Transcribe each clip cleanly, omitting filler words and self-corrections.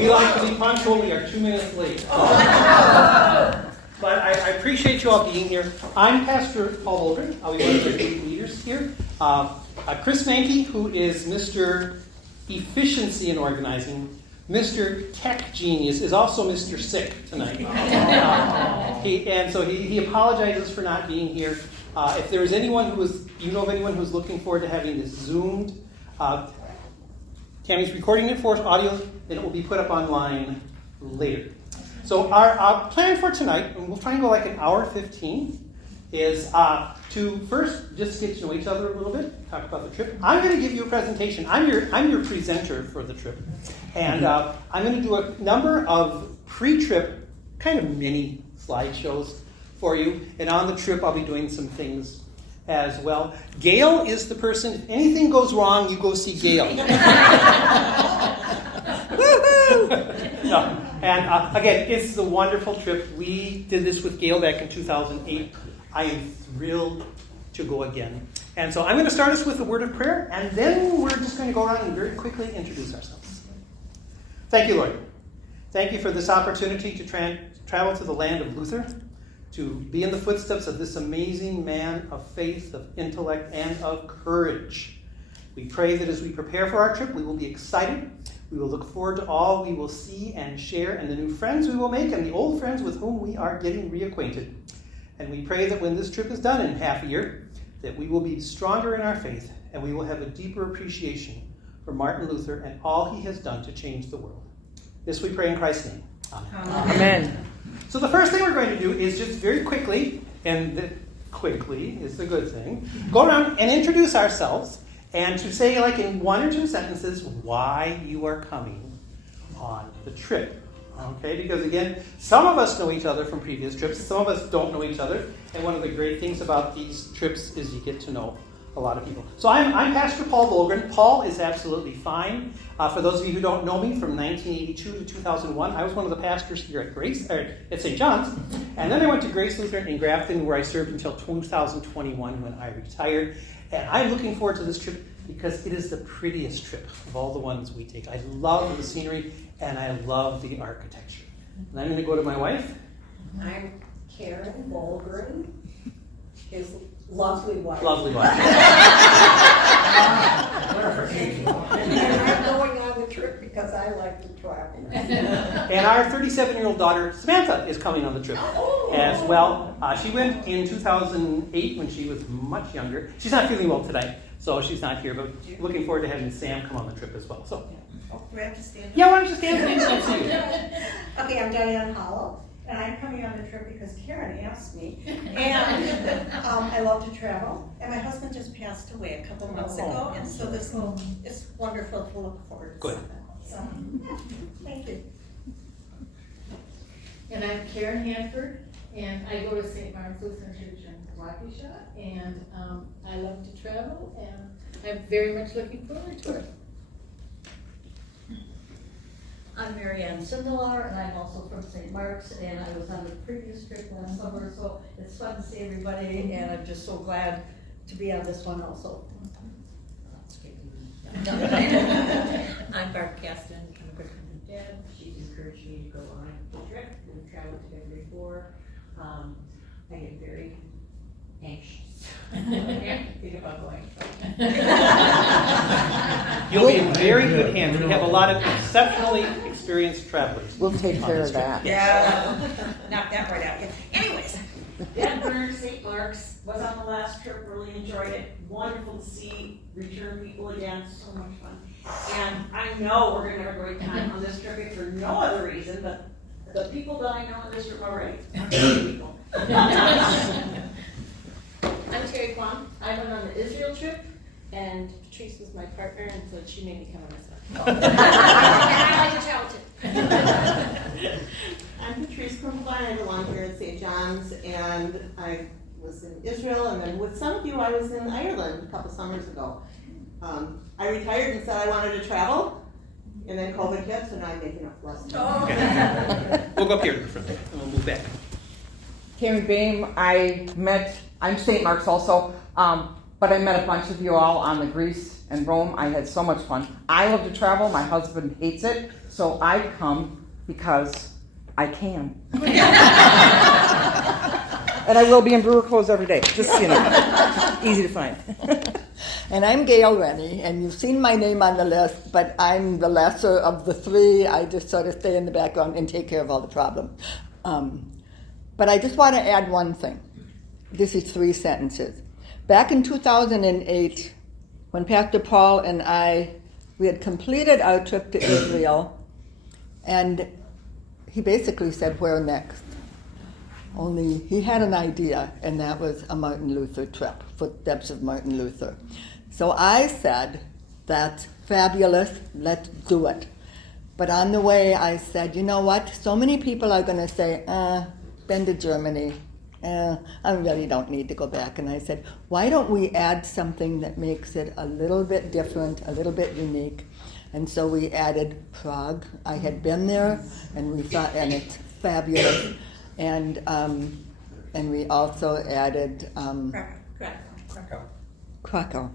We like to be punctual. We are 2 minutes late. But I appreciate you all being here. I'm Pastor Paul Oldring. I'll be one of the lead leaders here. Chris Mankey, who is Mr. Efficiency in Organizing, Mr. Tech Genius, is also Mr. Sick tonight. He apologizes for not being here. If there is anyone know of anyone who's looking forward to having this Zoomed, Tammy's recording it for us, audio, and it will be put up online later. So our plan for tonight, and we'll try and go like an hour 15, is to first just get to know each other a little bit, talk about the trip. I'm going to give you a presentation. I'm your presenter for the trip, and I'm going to do a number of pre-trip kind of mini slideshows for you. And on the trip, I'll be doing some things as well. Gail is the person. If anything goes wrong, you go see Gail. No. And again, it's a wonderful trip. We did this with Gail back in 2008. I am thrilled to go again. And so I'm going to start us with a word of prayer, and then we're just going to go around and very quickly introduce ourselves. Thank you, Lord. Thank you for this opportunity to travel to the land of Luther, to be in the footsteps of this amazing man of faith, of intellect, and of courage. We pray that as we prepare for our trip, we will be excited. We will look forward to all we will see and share, and the new friends we will make, and the old friends with whom we are getting reacquainted. And we pray that when this trip is done in half a year, that we will be stronger in our faith, and we will have a deeper appreciation for Martin Luther and all he has done to change the world. This we pray in Christ's name. Amen. Amen. So the first thing we're going to do is just very quickly, and quickly is the good thing, go around and introduce ourselves, and to say, like in 1 or 2 sentences, why you are coming on the trip. Okay, because again, some of us know each other from previous trips, some of us don't know each other, and one of the great things about these trips is you get to know a lot of people. So I'm Pastor Paul Volgren. Paul is absolutely fine. For those of you who don't know me, from 1982 to 2001, I was one of the pastors here at St. John's, and then I went to Grace Lutheran in Grafton, where I served until 2021 when I retired. And I'm looking forward to this trip because it is the prettiest trip of all the ones we take. I love the scenery and I love the architecture. And I'm going to go to my wife. I'm Karen Volgren, his lovely wife. Lovely wife. And I'm going on the trip because I like to travel. And our 37-year-old daughter, Samantha, is coming on the trip as well. She went in 2008 when she was much younger. She's not feeling well today, so she's not here, but looking forward to having Sam come on the trip as well. So, Do I have to stand up? yeah, why don't you stand and see you? Okay, I'm Diane Hollow, and I'm coming on the trip because Karen asked me. And I love to travel, and my husband just passed away a couple months ago, and so it's wonderful to look forward to. Good. So, thank you. And I'm Karen Hanford, and I go to St. Martin's Lutheran Church in Waukesha, and I love to travel, and I'm very much looking forward to it. I'm Marianne Sindelar, and I'm also from St. Mark's, and I was on the previous trip last summer, so it's fun to see everybody, and I'm just so glad to be on this one also. I'm Barb Caston, I'm a good friend of Deb. She's encouraged me to go on the trip. We've traveled together before. I get very anxious. Think about going. You'll be in very good hands. We have a lot of exceptionally experienced travelers. We'll take care of that. Yeah, knock that right out. Anyways. Deb Bernard, St. Mark's, was on the last trip, really enjoyed it. Wonderful to see return people again, so much fun. And I know we're gonna have a great time on this trip if for no other reason, but the people that I know on this trip already are good people. I'm Terry Kwan. I went on the Israel trip, and Patrice was my partner, and so she made me come on this one. And I like to travel too. I'm Patrice Crumpline. I belong here at St. John's, and I was in Israel, and then with some of you, I was in Ireland a couple summers ago. I retired and said I wanted to travel, and then COVID hit, so now I'm making up less time. Okay. We'll go up here to the front, and we'll move back. Tammy Boehm, I'm St. Mark's also. But I met a bunch of you all on the Greece and Rome. I had so much fun. I love to travel. My husband hates it, so I come because I can. And I will be in brewer clothes every day, just so you know. Easy to find. And I'm Gail Rennie, and you've seen my name on the list, but I'm the lesser of the three. I just sort of stay in the background and take care of all the problems. But I just want to add one thing. This is 3 sentences. Back in 2008, when Pastor Paul and we had completed our trip to Israel, and he basically said, where next? Only he had an idea, and that was a Martin Luther trip, Footsteps of Martin Luther. So I said, that's fabulous, let's do it. But on the way, I said, you know what? So many people are going to say, been to Germany. I really don't need to go back. And I said, why don't we add something that makes it a little bit different, a little bit unique? And so we added Prague. I had been there, and we thought, and it's fabulous. And we also added Krakow.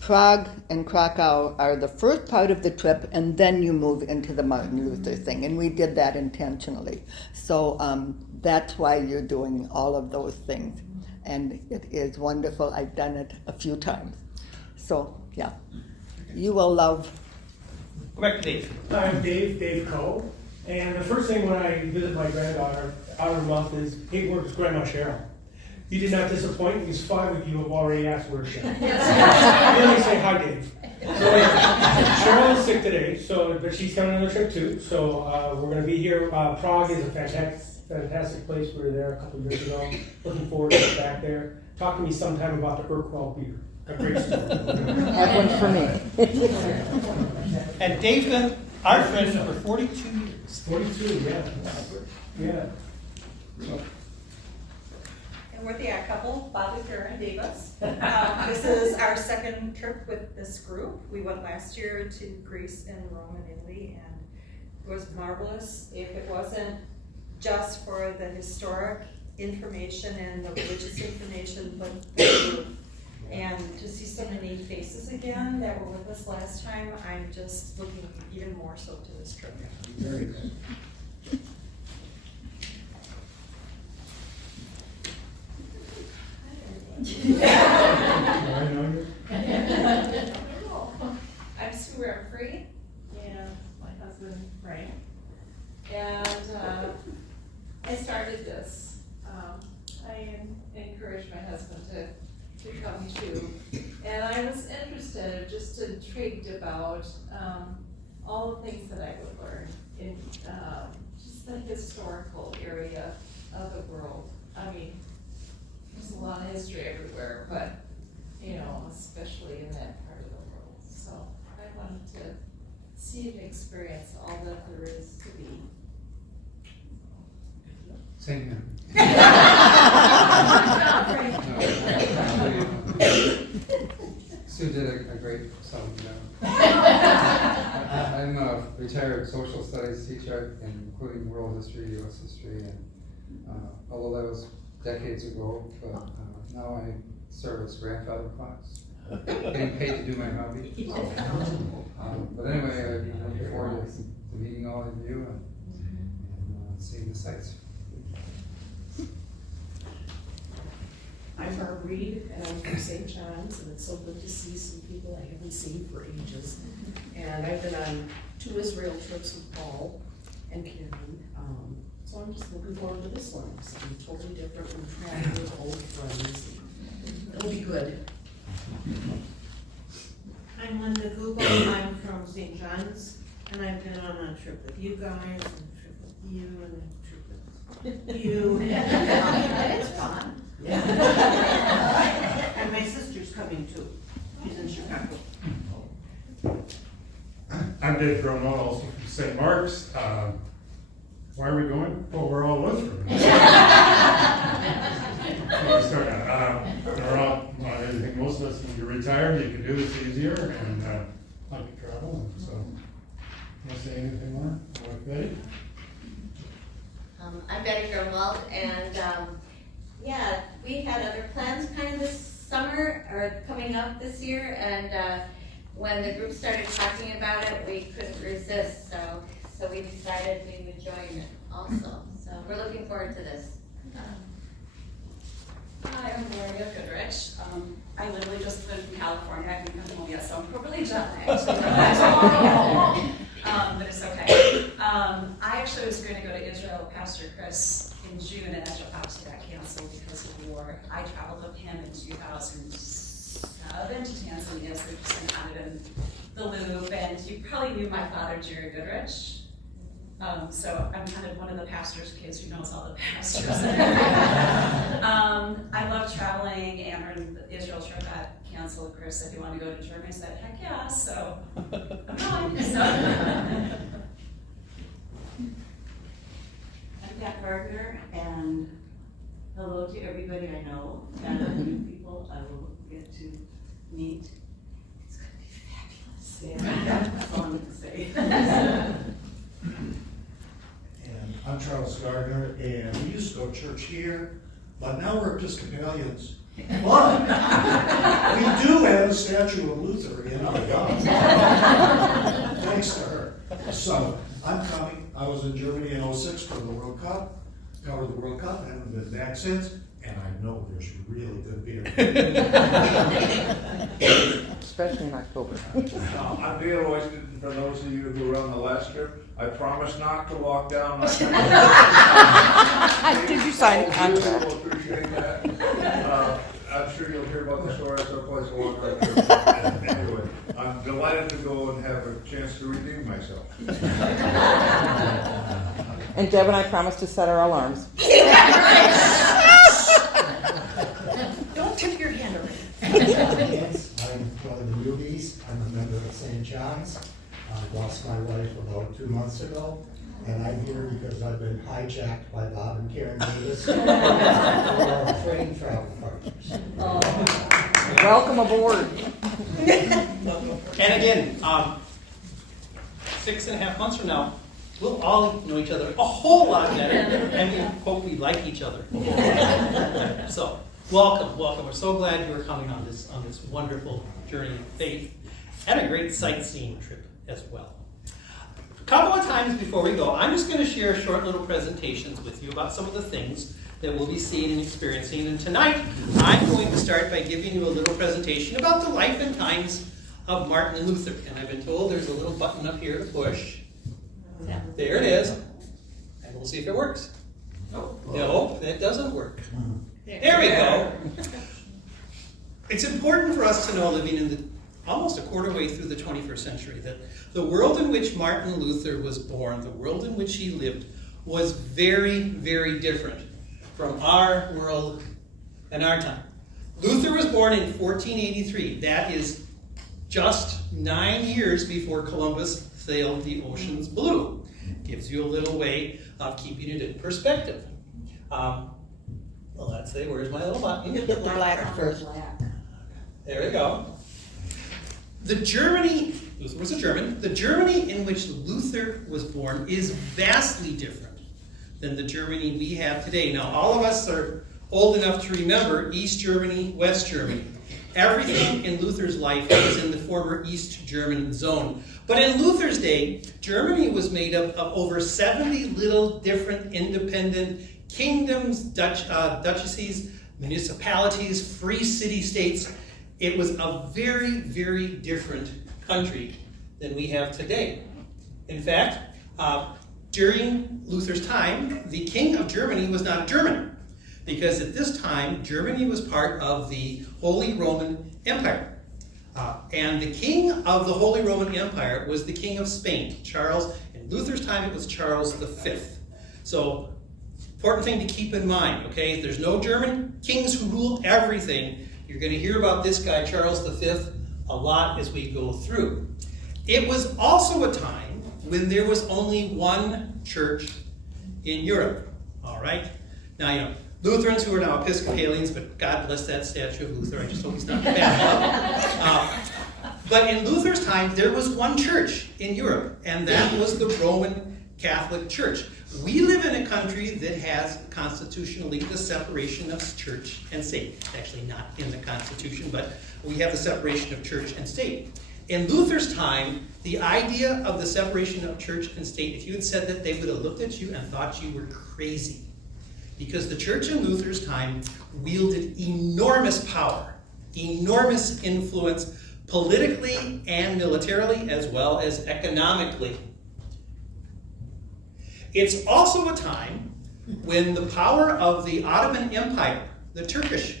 Prague and Krakow are the first part of the trip, and then you move into the Martin Luther thing, and we did that intentionally. So that's why you're doing all of those things, and it is wonderful. I've done it a few times. So, yeah, you will love. Go back to Dave. I'm Dave Coe, and the first thing when I visit my granddaughter out of her mouth is, hey, where's Grandma Cheryl? You did not disappoint, because 5 of you have already asked where's Cheryl. Then they say, hi, Dave. So Cheryl is sick today, but she's coming on the trip too, so we're going to be here. Prague is a fantastic place. We were there a couple of years ago. Looking forward to get back there. Talk to me sometime about the Urquell beer. A great story. Have one for me. And Dave's been our friend for 42 years. 42, yeah. Yeah. And we're the odd couple, Bob and Karen Davis. This is our second trip with this group. We went last year to Greece and Rome and Italy, and it was marvelous. If it wasn't just for the historic information and the religious information, but the group. And to see so many faces again that were with us last time, I'm just looking even more so to this trip. Very good. I'm Sue Remfrey, and my husband Frank. And I started this. I encouraged my husband to come too. And I was interested, just intrigued about all the things that I would learn in just the historical area of the world. I mean, there's a lot of history everywhere, but, especially in that part of the world. So I wanted to see and experience all that there is to be. Same here. Sue did a great song. I'm a retired social studies teacher, including world history, U.S. history, and although that was decades ago, but now I serve as grandfather class, getting paid to do my hobby. But anyway, I'm looking forward to meeting all of you and seeing the sights. I'm Barb Reed, and I'm from St. John's, and it's so good to see some people I haven't seen for ages. And I've been on 2 Israel trips with Paul and Karen, so I'm just looking forward to this one. Something totally different from traveling with old friends. It'll be good. I'm Linda Google, I'm from St. John's, and I've been on a trip with you guys, and a trip with you, and a trip with you. And it's fun. Yeah. And my sister's coming too. She's in Chicago. I'm Dave Gromot, also from St. Mark's. Why are we going? Well, we're all Lutheran. I think most of us, when you retire, you can do this easier and like to travel. And so, want to say anything more? Betty? I'm Betty Grunwald, and we had other plans kind of this summer, or coming up this year, and when the group started talking about it, we couldn't resist, so we decided we would join it also. So we're looking forward to this. Hi, I'm Maria Goodrich. I literally just moved from California. I haven't come home yet, so I'm probably jet lagged. But it's okay. I actually was going to go to Israel with Pastor Chris in June, and Ezra Fox got canceled because of the war. I traveled with him in 2007 to Tanzania, so we've just been kind of in the loop. And you probably knew my father, Jerry Goodrich. So I'm kind of one of the pastor's kids who knows all the pastors. I love traveling, and when the Israel trip got canceled, Chris said, "Do you want to go to Germany?" I said, "Heck yeah!" So I'm going. So. I'm Pat Gardner, and hello to everybody I know, and the new people I will get to meet. It's going to be fabulous. Yeah, that's all I'm going to say. And I'm Charles Gardner, and we used to go to church here, but now we're Episcopalians. But we do have a statue of Luther in our yard. Thanks to her. So I'm coming. I was in Germany in 06 for the World Cup, covered the World Cup, haven't been back since, and I know there's really good beer. Especially in October. I'm Dale Oyston. For those of you who were on the last trip, I promise not to walk down my Did you sign a contract? We'll appreciate that. I'm sure you'll hear about the story someplace along our trip. Anyway, I'm delighted to go and have a chance to redeem myself. And Deb and I promised to set our alarms. Don't tip your hand around. I'm one of the newbies. I'm a member of St. John's. I lost my wife about 2 months ago, and I'm here because I've been hijacked by Bob and Karen Davis for our train travel partners. Welcome aboard. And again, 6.5 months from now, we'll all know each other a whole lot better, and we hope we like each other. So, welcome. We're so glad you are coming on this wonderful journey of faith, and a great sightseeing trip as well. A couple of times before we go, I'm just going to share short little presentations with you about some of the things that we'll be seeing and experiencing. And tonight, I'm going to start by giving you a little presentation about the life and times of Martin Luther. And I've been told there's a little button up here to push. There it is. And we'll see if it works. No, that doesn't work. There we go. It's important for us to know, living in almost a quarter way through the 21st century, that the world in which Martin Luther was born, the world in which he lived, was very, very different from our world and our time. Luther was born in 1483. That is just 9 years before Columbus sailed the oceans blue. Gives you a little way of keeping it in perspective. Well, let's say, where's my little button? Hit the black first. There we go. Luther was a German. The Germany in which Luther was born is vastly different than the Germany we have today. Now, all of us are old enough to remember East Germany, West Germany. Everything in Luther's life was in the former East German zone. But in Luther's day, Germany was made up of over 70 little different independent kingdoms, duchies, municipalities, free city-states. It was a very, very different country than we have today. In fact, during Luther's time, the king of Germany was not a German, because at this time, Germany was part of the Holy Roman Empire. And the king of the Holy Roman Empire was the king of Spain, Charles. In Luther's time, it was Charles V. So, important thing to keep in mind, okay? There's no German kings who ruled everything. You're going to hear about this guy, Charles V, a lot as we go through. It was also a time when there was only one church in Europe, all right? Now, Lutherans who are now Episcopalians, but God bless that statue of Luther. I just hope he's not bad. But in Luther's time, there was one church in Europe, and that was the Roman Catholic Church. We live in a country that has constitutionally the separation of church and state. It's actually not in the Constitution, but we have the separation of church and state. In Luther's time, the idea of the separation of church and state, if you had said that, they would have looked at you and thought you were crazy. Because the church in Luther's time wielded enormous power, enormous influence, politically and militarily, as well as economically. It's also a time when the power of the Ottoman Empire, the Turkish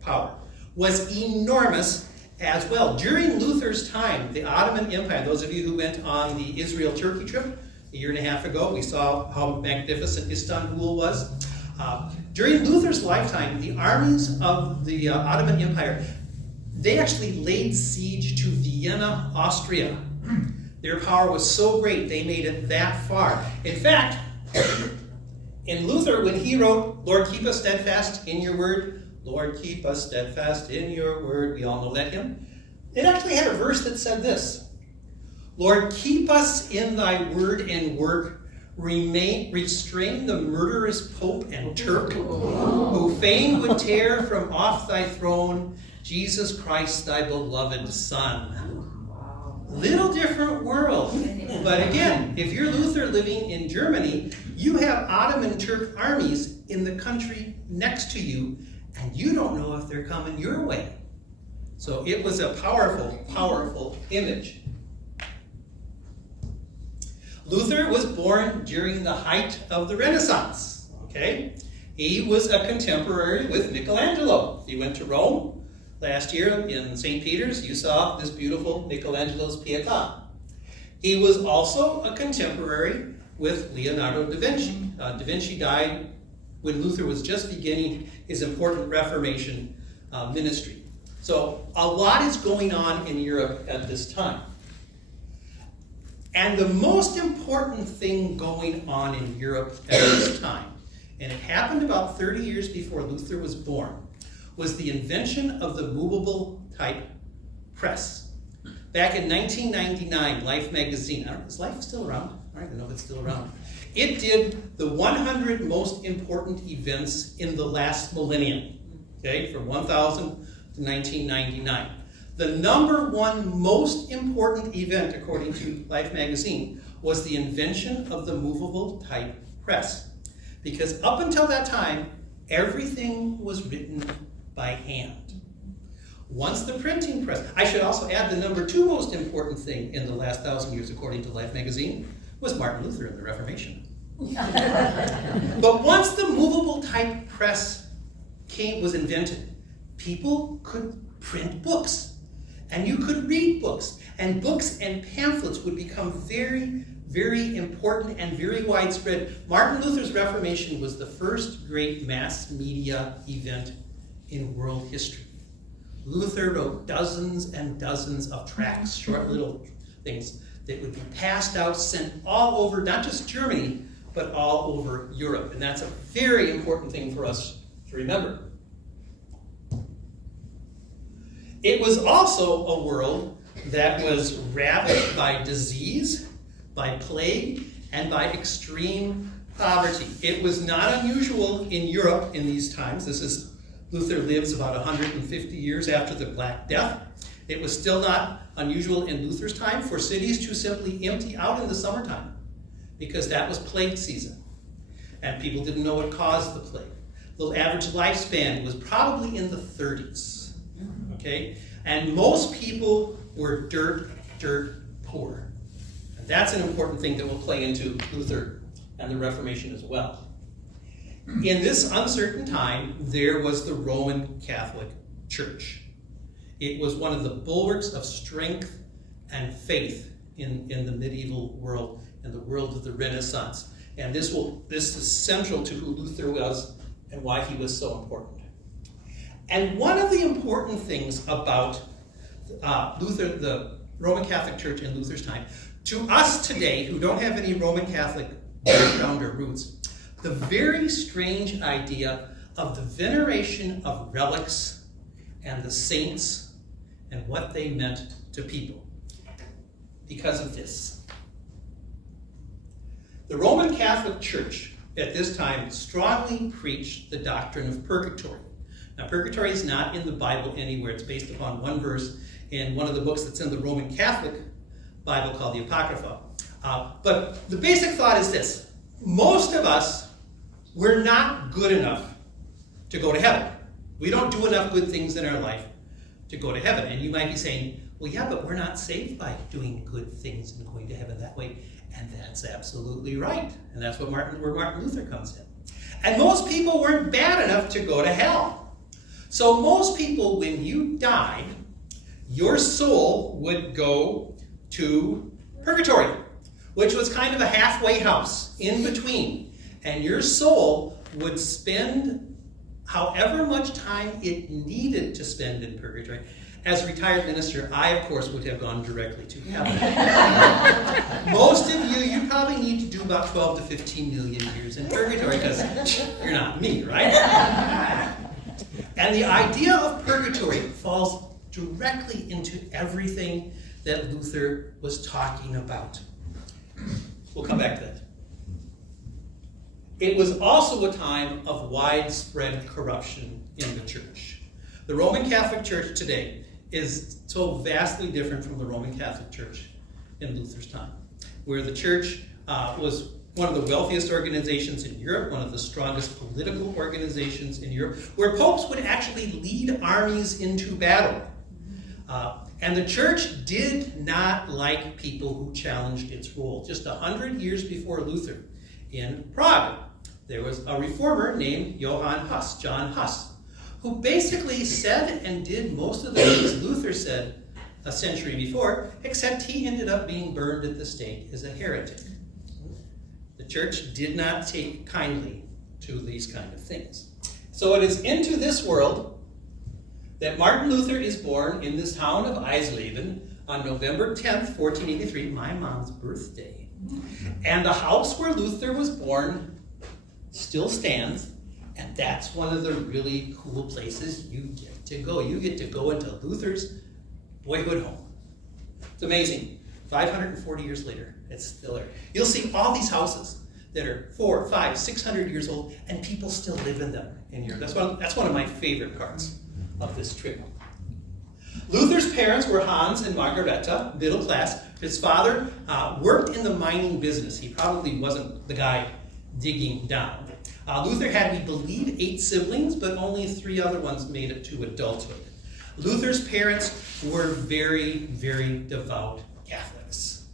power, was enormous as well. During Luther's time, the Ottoman Empire, those of you who went on the Israel-Turkey trip a year and a half ago, we saw how magnificent Istanbul was. During Luther's lifetime, the armies of the Ottoman Empire, they actually laid siege to Vienna, Austria. Their power was so great, they made it that far. In fact, in Luther, when he wrote, Lord, keep us steadfast in your word, Lord, keep us steadfast in your word, we all know that hymn. It actually had a verse that said this, Lord, keep us in thy word and work, restrain the murderous Pope and Turk, who fain would tear from off thy throne Jesus Christ, thy beloved Son. Little different world. But again, if you're Luther living in Germany, you have Ottoman Turk armies in the country next to you, and you don't know if they're coming your way. So it was a powerful, powerful image. Luther was born during the height of the Renaissance. Okay? He was a contemporary with Michelangelo. If you went to Rome last year in St. Peter's, you saw this beautiful Michelangelo's Pietà. He was also a contemporary with Leonardo da Vinci. Da Vinci died when Luther was just beginning his important Reformation ministry. So a lot is going on in Europe at this time. And the most important thing going on in Europe at this time, and it happened about 30 years before Luther was born, was the invention of the movable type press. Back in 1999, Life magazine, is Life still around? I don't even know if it's still around. It did the 100 most important events in the last millennium, okay, from 1000 to 1999. The number one most important event, according to Life magazine, was the invention of the movable type press. Because up until that time, everything was written by hand. Once the printing press, I should also add the number two most important thing in the last 1,000 years, according to Life magazine, was Martin Luther and the Reformation. But once the movable type press was invented, people could print books, and you could read books, and books and pamphlets would become very, very important and very widespread. Martin Luther's Reformation was the first great mass media event in world history. Luther wrote dozens and dozens of tracts, short little things that would be passed out, sent all over, not just Germany, but all over Europe. And that's a very important thing for us to remember. It was also a world that was ravaged by disease, by plague, and by extreme poverty. It was not unusual in Europe in these times. Luther lives about 150 years after the Black Death. It was still not unusual in Luther's time for cities to simply empty out in the summertime, because that was plague season, and people didn't know what caused the plague. The average lifespan was probably in the 30s, okay? And most people were dirt poor. And that's an important thing that will play into Luther and the Reformation as well. In this uncertain time, there was the Roman Catholic Church. It was one of the bulwarks of strength and faith in the medieval world and the world of the Renaissance. And this is central to who Luther was and why he was so important. And one of the important things about Luther, the Roman Catholic Church in Luther's time, to us today who don't have any Roman Catholic background or roots, the very strange idea of the veneration of relics and the saints and what they meant to people. Because of this. Catholic Church at this time strongly preached the doctrine of purgatory. Now, purgatory is not in the Bible anywhere. It's based upon one verse in one of the books that's in the Roman Catholic Bible called the Apocrypha. But the basic thought is this. Most of us, we're not good enough to go to heaven. We don't do enough good things in our life to go to heaven. And you might be saying, well, yeah, but we're not saved by doing good things and going to heaven that way. And that's absolutely right. And that's where Martin Luther comes in. And most people weren't bad enough to go to hell. So most people, when you died, your soul would go to purgatory, which was kind of a halfway house in between. And your soul would spend however much time it needed to spend in purgatory. As a retired minister, I, of course, would have gone directly to heaven. Most of you probably need to do about 12 to 15 million years in purgatory because you're not me, right? And the idea of purgatory falls directly into everything that Luther was talking about. We'll come back to that. It was also a time of widespread corruption in the church. The Roman Catholic Church today is so vastly different from the Roman Catholic Church in Luther's time, where the church was one of the wealthiest organizations in Europe, one of the strongest political organizations in Europe, where popes would actually lead armies into battle. And the church did not like people who challenged its rule. Just 100 years before Luther, in Prague, there was a reformer named Johann Huss, John Huss, who basically said and did most of the things Luther said a century before, except he ended up being burned at the stake as a heretic. The church did not take kindly to these kind of things. So it is into this world that Martin Luther is born in this town of Eisleben on November 10th, 1483, my mom's birthday. And the house where Luther was born still stands, and that's one of the really cool places you get to go. You get to go into Luther's boyhood home. It's amazing. 540 years later, it's still there. You'll see all these houses that are 400, 500, 600 years old, and people still live in them in Europe. That's one of my favorite parts of this trip. Luther's parents were Hans and Margareta, middle class. His father worked in the mining business. He probably wasn't the guy digging down. Luther had, we believe, 8 siblings, but only 3 other ones made it to adulthood. Luther's parents were very, very devout Catholics.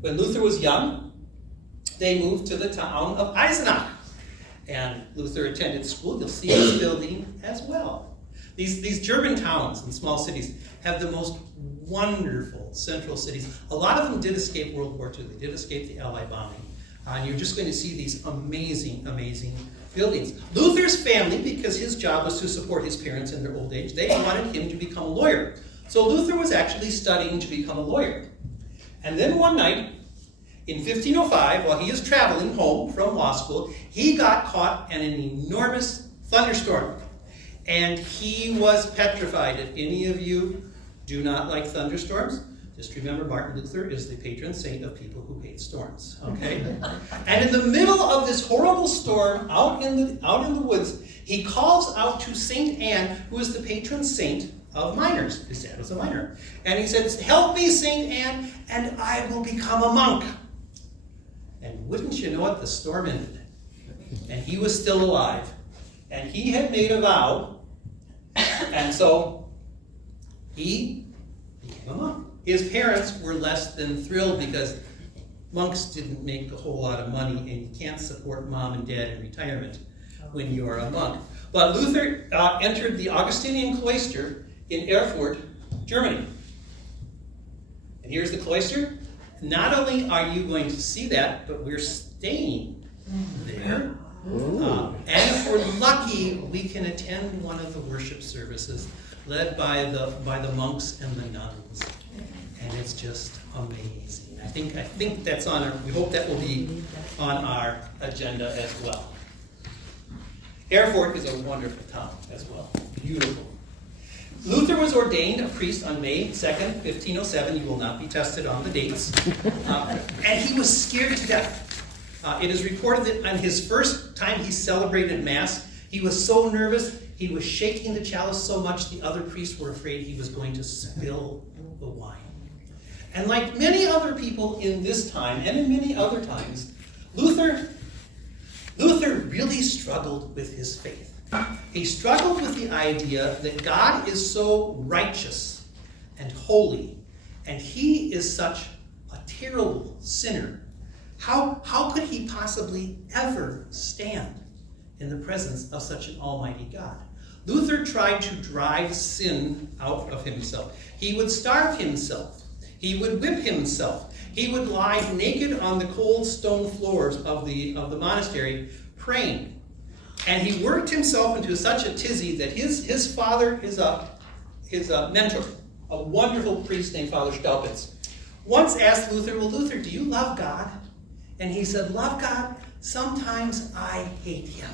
When Luther was young, they moved to the town of Eisenach. And Luther attended school. You'll see this building as well. These German towns and small cities have the most wonderful central cities. A lot of them did escape World War II. They did escape the Allied bombing. And you're just going to see these amazing, amazing buildings. Luther's family, because his job was to support his parents in their old age, they wanted him to become a lawyer. So Luther was actually studying to become a lawyer. And then one night, in 1505, while he is traveling home from law school, he got caught in an enormous thunderstorm. And he was petrified. If any of you do not like thunderstorms, just remember Martin Luther is the patron saint of people who hate storms, okay? And in the middle of this horrible storm, out in the woods, he calls out to Saint Anne, who is the patron saint of miners. His dad was a miner. And he says, "Help me, Saint Anne, and I will become a monk." And wouldn't you know it, the storm ended. And he was still alive. And he had made a vow. And so he became a monk. His parents were less than thrilled because monks didn't make a whole lot of money, and you can't support mom and dad in retirement when you are a monk. But Luther entered the Augustinian cloister in Erfurt, Germany. And here's the cloister. Not only are you going to see that, but we're staying there. And if we're lucky, we can attend one of the worship services led by the monks and the nuns. And it's just amazing. I think that's we hope that will be on our agenda as well. Erfurt is a wonderful town as well. Beautiful. Luther was ordained a priest on May 2nd, 1507. You will not be tested on the dates. And he was scared to death. It is reported that on his first time he celebrated Mass, he was so nervous, he was shaking the chalice so much the other priests were afraid he was going to spill the wine. And like many other people in this time, and in many other times, Luther really struggled with his faith. He struggled with the idea that God is so righteous and holy, and he is such a terrible sinner. How could he possibly ever stand in the presence of such an almighty God? Luther tried to drive sin out of himself. He would starve himself. He would whip himself. He would lie naked on the cold stone floors of the monastery praying. And he worked himself into such a tizzy that his father, his mentor, a wonderful priest named Father Staupitz, once asked Luther, well, Luther, do you love God? And he said, love God? Sometimes I hate him.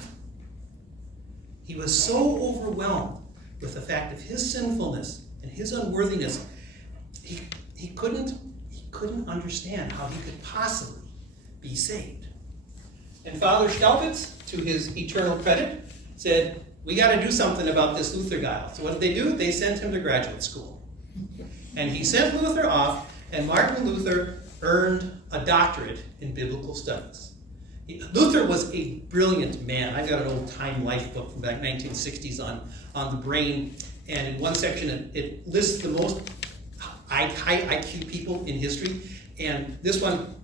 He was so overwhelmed with the fact of his sinfulness and his unworthiness, he couldn't understand how he could possibly be saved. And Father Staupitz, to his eternal credit, said, we got to do something about this Luther guy. So what did they do? They sent him to graduate school. And he sent Luther off, and Martin Luther earned a doctorate in biblical studies. Luther was a brilliant man. I've got an old Time Life book from back 1960s on the brain, and in one section it lists the most high IQ people in history, and this one,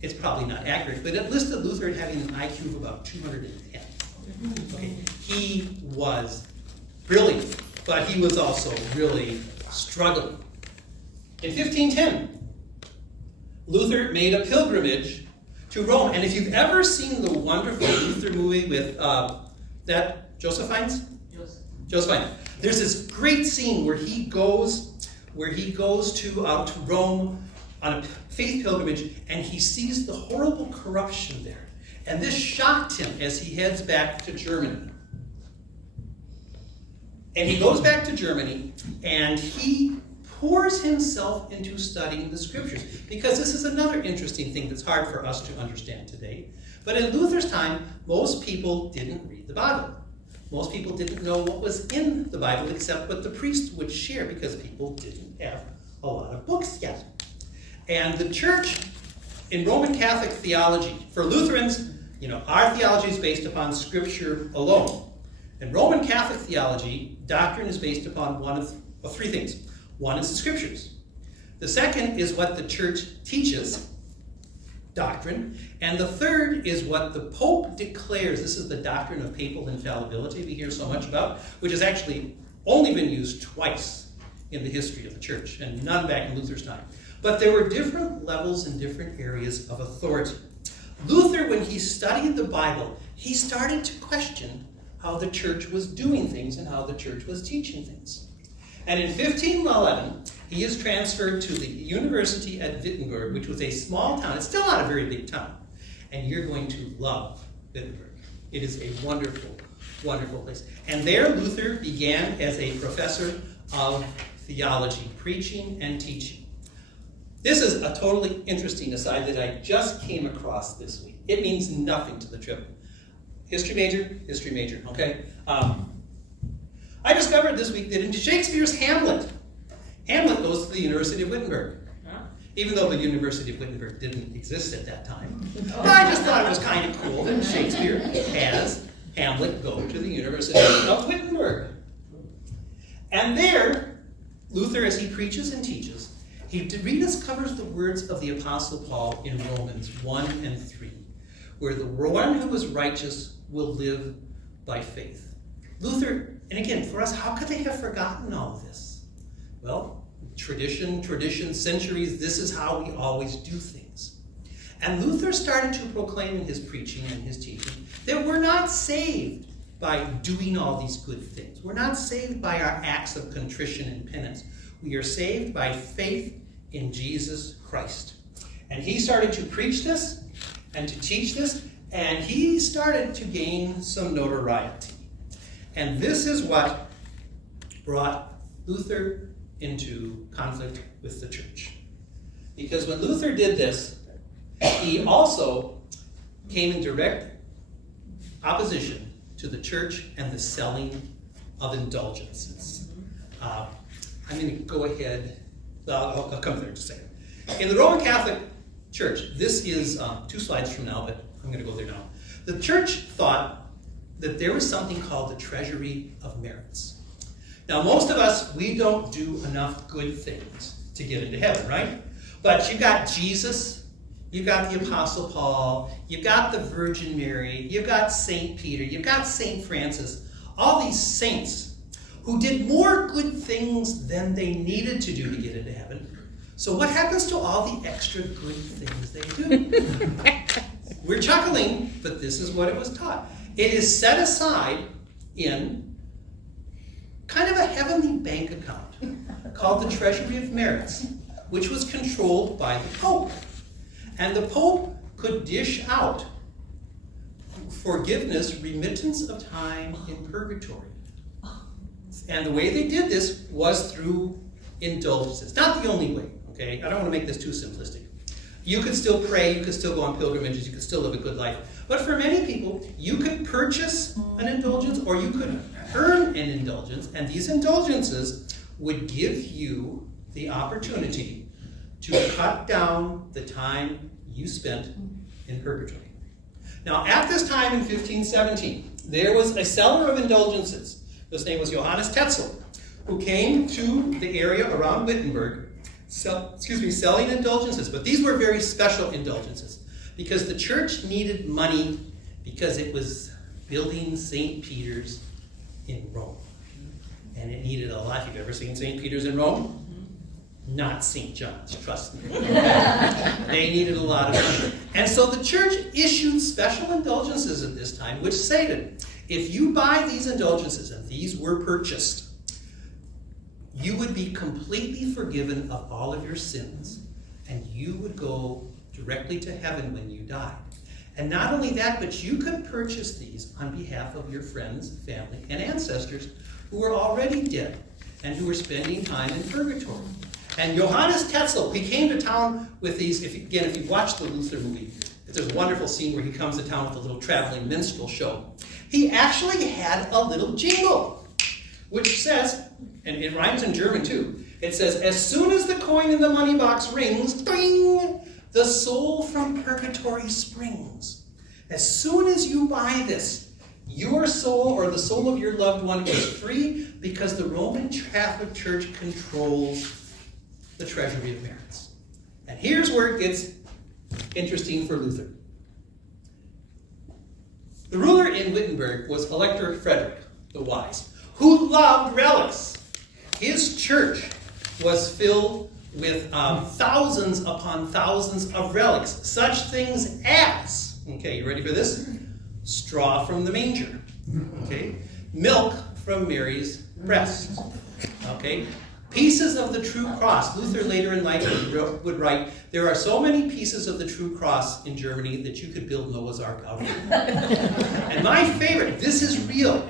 it's probably not accurate, but it listed Luther as having an IQ of about 210. Okay. He was brilliant, but he was also really struggling. In 1510, Luther made a pilgrimage to Rome. And if you've ever seen the wonderful Luther movie with that Joseph Fiennes? Joseph Fiennes. There's this great scene where he goes to Rome on a faith pilgrimage, and he sees the horrible corruption there. And this shocked him as he heads back to Germany. And he goes back to Germany, and he pours himself into studying the scriptures. Because this is another interesting thing that's hard for us to understand today. But in Luther's time, most people didn't read the Bible. Most people didn't know what was in the Bible except what the priest would share, because people didn't have a lot of books yet. And the church, in Roman Catholic theology, for Lutherans, our theology is based upon Scripture alone. In Roman Catholic theology, doctrine is based upon one of three things. One is the Scriptures. The second is what the church teaches, doctrine. And the third is what the Pope declares. This is the doctrine of papal infallibility we hear so much about, which has actually only been used twice in the history of the church, and none back in Luther's time. But there were different levels and different areas of authority. Luther, when he studied the Bible, he started to question how the church was doing things and how the church was teaching things. And in 1511, he is transferred to the university at Wittenberg, which was a small town. It's still not a very big town. And you're going to love Wittenberg. It is a wonderful, wonderful place. And there Luther began as a professor of theology, preaching and teaching. This is a totally interesting aside that I just came across this week. It means nothing to the trip. History major, okay? I discovered this week that in Shakespeare's Hamlet goes to the University of Wittenberg. Even though the University of Wittenberg didn't exist at that time. But I just thought it was kind of cool that Shakespeare has Hamlet go to the University of Wittenberg. And there, Luther, as he preaches and teaches, he rediscovers the words of the Apostle Paul in Romans 1 and 3, where the one who is righteous will live by faith. Luther, and again, for us, how could they have forgotten all of this? Well, tradition, centuries, this is how we always do things. And Luther started to proclaim in his preaching and his teaching that we're not saved by doing all these good things. We're not saved by our acts of contrition and penance. We are saved by faith in Jesus Christ. And he started to preach this and to teach this, and he started to gain some notoriety. And this is what brought Luther into conflict with the church. Because when Luther did this, he also came in direct opposition to the church and the selling of indulgences. I'm going to go ahead, I'll come there in just a second. In the Roman Catholic Church, this is 2 slides from now, but I'm going to go there now. The church thought that there was something called the treasury of merits. Now, most of us, we don't do enough good things to get into heaven, right? But you got Jesus, you've got the Apostle Paul, you've got the Virgin Mary, you've got St. Peter, you've got St. Francis, all these saints who did more good things than they needed to do to get into heaven. So what happens to all the extra good things they do? We're chuckling, but this is what it was taught. It is set aside in kind of a heavenly bank account called the Treasury of Merits, which was controlled by the Pope. And the Pope could dish out forgiveness, remittance of time in purgatory. And the way they did this was through indulgences. Not the only way, okay? I don't want to make this too simplistic. You could still pray, you could still go on pilgrimages, you could still live a good life. But for many people, you could purchase an indulgence or you could earn an indulgence, and these indulgences would give you the opportunity to cut down the time you spent in purgatory. Now, at this time in 1517, there was a seller of indulgences. His name was Johannes Tetzel, who came to the area around Wittenberg, selling indulgences. But these were very special indulgences because the church needed money because it was building St. Peter's in Rome. And it needed a lot. You've ever seen St. Peter's in Rome? Not St. John's, trust me. They needed a lot of money. And so the church issued special indulgences at this time, which stated, if you buy these indulgences, and these were purchased, you would be completely forgiven of all of your sins, and you would go directly to heaven when you died. And not only that, but you could purchase these on behalf of your friends, family, and ancestors who were already dead and who were spending time in purgatory. And Johannes Tetzel, he came to town with these, if you watch the Luther movie, there's a wonderful scene where he comes to town with a little traveling minstrel show. He actually had a little jingle, which says, and it rhymes in German too, it says, as soon as the coin in the money box rings, ding, the soul from purgatory springs. As soon as you buy this, your soul or the soul of your loved one is free because the Roman Catholic Church controls the Treasury of Merits. And here's where it gets interesting for Luther. The ruler in Wittenberg was Elector Frederick the Wise, who loved relics. His church was filled with thousands upon thousands of relics, such things as, okay, you ready for this? Straw from the manger, okay? Milk from Mary's breast, okay? Pieces of the true cross. Luther later in life would write, there are so many pieces of the true cross in Germany that you could build Noah's Ark out of. And my favorite, this is real.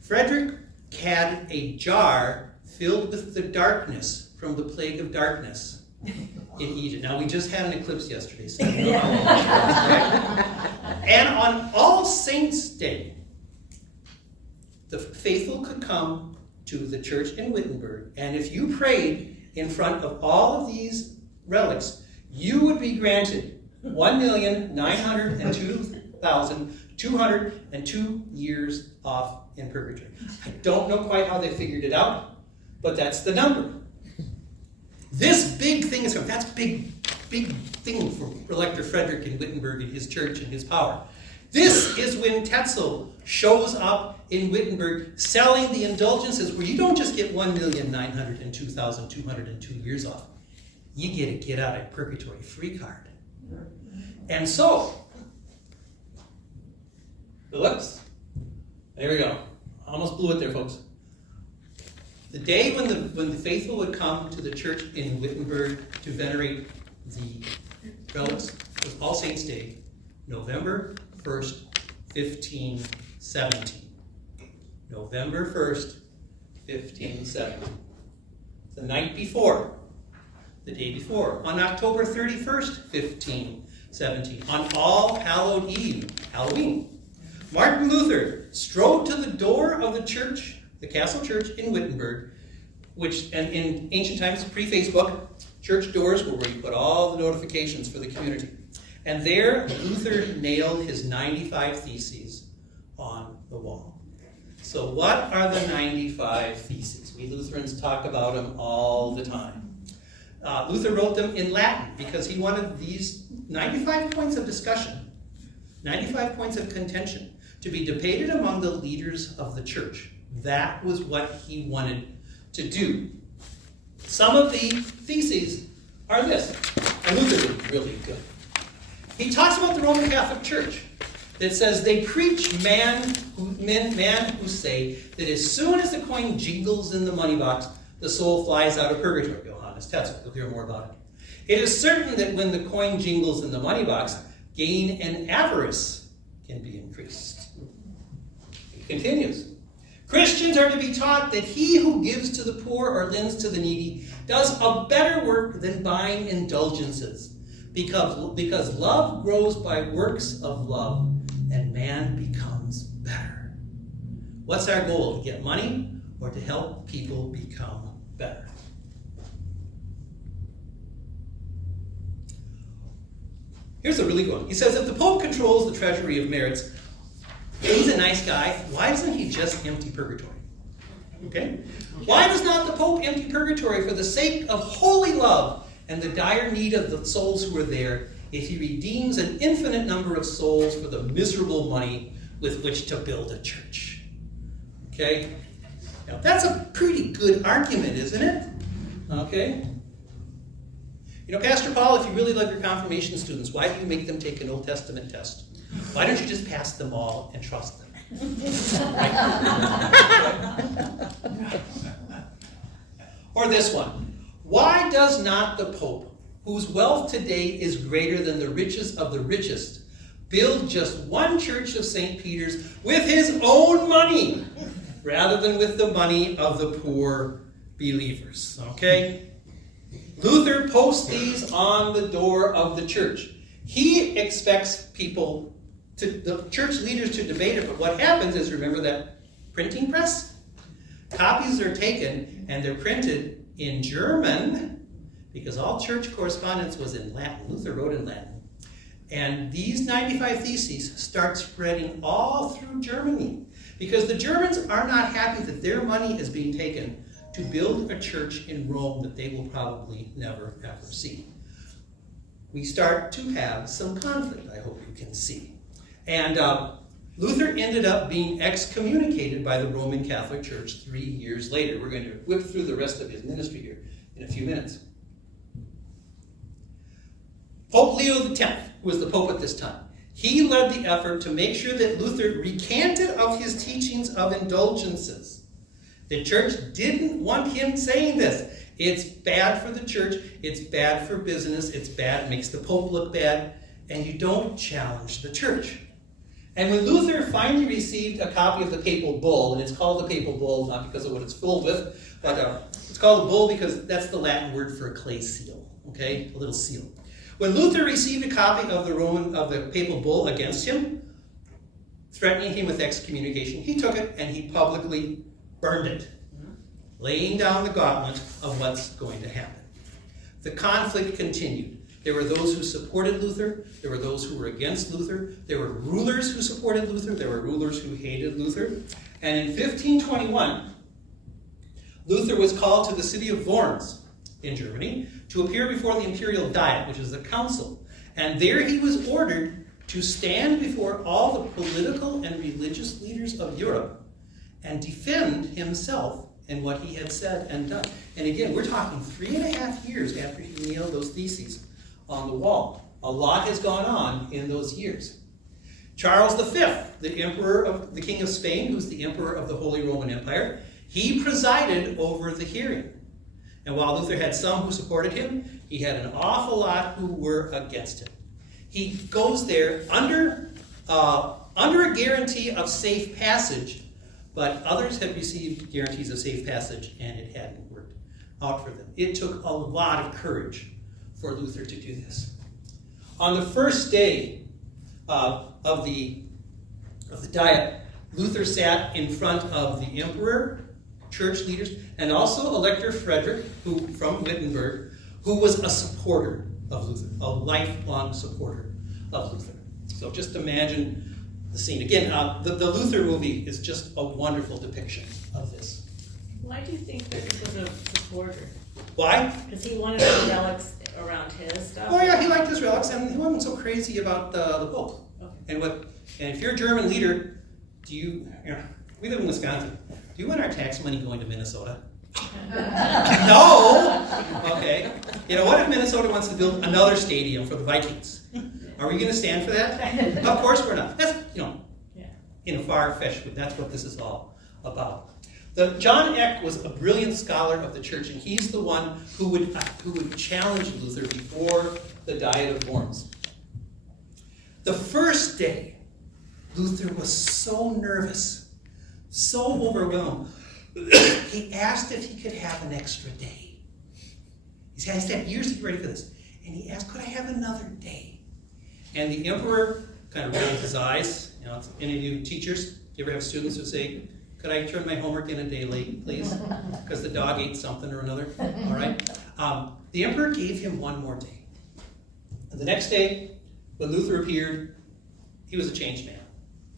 Frederick had a jar filled with the darkness from the plague of darkness in Egypt. Now, we just had an eclipse yesterday, so you know how long it was, right? And on All Saints' Day, the faithful could come to the church in Wittenberg, and if you prayed in front of all of these relics, you would be granted 1,902,202 years off in purgatory. I don't know quite how they figured it out, but that's the number. This big thing is coming. That's big thing for Elector Frederick in Wittenberg and his church and his power. This is when Tetzel shows up in Wittenberg selling the indulgences where you don't just get 1,902,202 years off. You get a get out of purgatory free card. And so, whoops, there we go. Almost blew it there, folks. The day when the faithful would come to the church in Wittenberg to venerate the relics was All Saints' Day, November 1st, 1517. November 1st, 1517. the night before, the day before, on October 31st, 1517, on All Hallowed Eve, Halloween, Martin Luther strode to the door of the church, the castle church in Wittenberg, which, and in ancient times, pre-Facebook, church doors were where you put all the notifications for the community. And there, Luther nailed his 95 Theses on the wall. So what are the 95 Theses? We Lutherans talk about them all the time. Luther wrote them in Latin because he wanted these 95 points of discussion, 95 points of contention, to be debated among the leaders of the church. That was what he wanted to do. Some of the theses are this, and Luther did really good. He talks about the Roman Catholic Church that says they preach men who say that as soon as the coin jingles in the money box, the soul flies out of purgatory. Johannes Tetzel, you'll hear more about it. It is certain that when the coin jingles in the money box, gain and avarice can be increased. It continues. Christians are to be taught that he who gives to the poor or lends to the needy does a better work than buying indulgences, because love grows by works of love, and man becomes better. What's our goal? To get money or to help people become better? Here's a really good one. He says, if the Pope controls the treasury of merits, he's a nice guy, why doesn't he just empty purgatory? Okay? Why does not the Pope empty purgatory for the sake of holy love and the dire need of the souls who are there, if he redeems an infinite number of souls for the miserable money with which to build a church? Okay? Now, that's a pretty good argument, isn't it? Okay? You know, Pastor Paul, if you really love your confirmation students, why do you make them take an Old Testament test? Why don't you just pass them all and trust them? Or this one. Why does not the Pope, whose wealth today is greater than the riches of the richest, build just one church of St. Peter's with his own money, rather than with the money of the poor believers? Okay? Luther posts these on the door of the church. He expects people, the church leaders, to debate it, but what happens is, remember that printing press? Copies are taken and they're printed in German, because all church correspondence was in Latin. Luther wrote in Latin. And these 95 Theses start spreading all through Germany, because the Germans are not happy that their money is being taken to build a church in Rome that they will probably never, ever see. We start to have some conflict, I hope you can see. And Luther ended up being excommunicated by the Roman Catholic Church 3 years later. We're going to whip through the rest of his ministry here in a few minutes. Pope Leo X, who was the Pope at this time, he led the effort to make sure that Luther recanted of his teachings of indulgences. The church didn't want him saying this. It's bad for the church, it's bad for business, it's bad, it makes the Pope look bad, and you don't challenge the church. And when Luther finally received a copy of the papal bull, and it's called the papal bull not because of what it's filled with, but it's called a bull because that's the Latin word for a clay seal, okay, a little seal. When Luther received a copy of the papal bull against him, threatening him with excommunication, he took it and he publicly burned it, laying down the gauntlet of what's going to happen. The conflict continued. There were those who supported Luther. There were those who were against Luther. There were rulers who supported Luther. There were rulers who hated Luther. And in 1521, Luther was called to the city of Worms in Germany to appear before the Imperial Diet, which is the council. And there he was ordered to stand before all the political and religious leaders of Europe and defend himself and what he had said and done. And again, we're talking 3.5 years after he nailed those theses on the wall. A lot has gone on in those years. Charles V, the King of Spain, who's the Emperor of the Holy Roman Empire, he presided over the hearing. And while Luther had some who supported him, he had an awful lot who were against him. He goes there under a guarantee of safe passage, but others had received guarantees of safe passage and it hadn't worked. out for them. It took a lot of courage for Luther to do this. On the first day of the Diet, Luther sat in front of the emperor, church leaders, and also Elector Frederick, who from Wittenberg, who was a supporter of Luther, a lifelong supporter of Luther. So just imagine the scene. Again, the Luther movie is just a wonderful depiction of this. Why do you think that he was a supporter? Why? Because he wanted the relics around his stuff? Oh yeah, he liked his relics, and he wasn't so crazy about the Pope. Okay. And if you're a German leader, we live in Wisconsin. Do you want our tax money going to Minnesota? No. Okay. You know, what if Minnesota wants to build another stadium for the Vikings? Are we going to stand for that? Of course we're not. That's, in a far-fetched way. That's what this is all about. John Eck was a brilliant scholar of the church, and he's the one who would challenge Luther before the Diet of Worms. The first day, Luther was so nervous, so overwhelmed, he asked if he could have an extra day. He said, I had years to get ready for this. And he asked, could I have another day? And the emperor kind of rolled his eyes. You know, any of you teachers, do you ever have students who say, could I turn my homework in a day late, please? Because the dog ate something or another. All right? The emperor gave him one more day. And the next day, when Luther appeared, he was a changed man.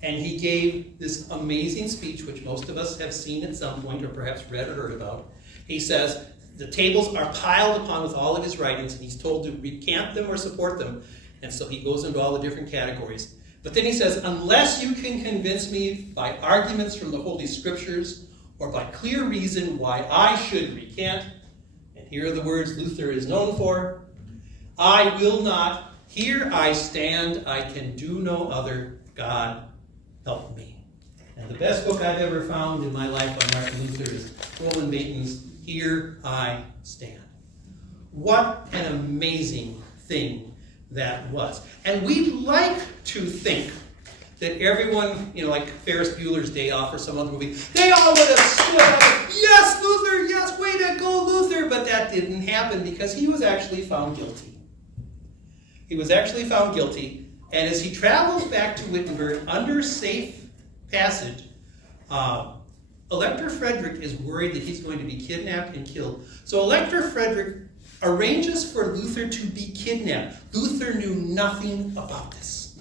And he gave this amazing speech, which most of us have seen at some point or perhaps read or heard about. He says, the tables are piled upon with all of his writings, and he's told to recant them or support them. And so he goes into all the different categories. But then he says, unless you can convince me by arguments from the Holy Scriptures or by clear reason why I should recant, and here are the words Luther is known for, I will not. Here I stand. I can do no other. God, help me. And the best book I've ever found in my life on Martin Luther is Roland Bainton's Here I Stand. What an amazing thing that was. And we'd like to think that everyone, like Ferris Bueller's Day Off or some other movie, they all would have stood up and, yes, Luther, yes, way to go, Luther. But that didn't happen because he was actually found guilty. He was actually found guilty. And as he travels back to Wittenberg under safe passage, Elector Frederick is worried that he's going to be kidnapped and killed. So Elector Frederick arranges for Luther to be kidnapped. Luther knew nothing about this.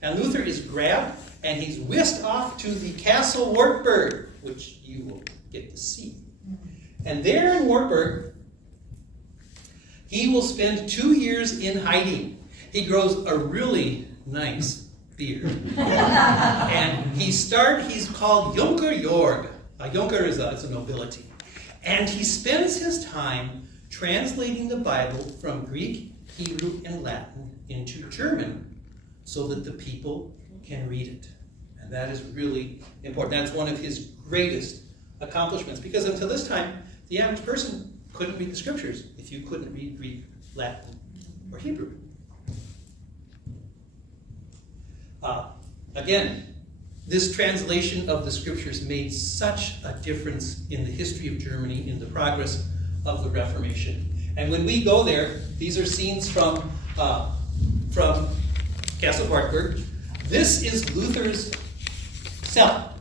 And Luther is grabbed and he's whisked off to the Castle Wartburg, which you will get to see. And there in Wartburg, he will spend 2 years in hiding. He grows a really nice beard. And he's called Junker Jorg. A Junker is a nobility. And he spends his time translating the Bible from Greek, Hebrew, and Latin into German so that the people can read it. And that is really important. That's one of his greatest accomplishments, because until this time, the average person couldn't read the scriptures if you couldn't read Greek, Latin, or Hebrew. Again, this translation of the scriptures made such a difference in the history of Germany, in the progress of the Reformation. And when we go there, these are scenes from Castle Wartburg. This is Luther's cell.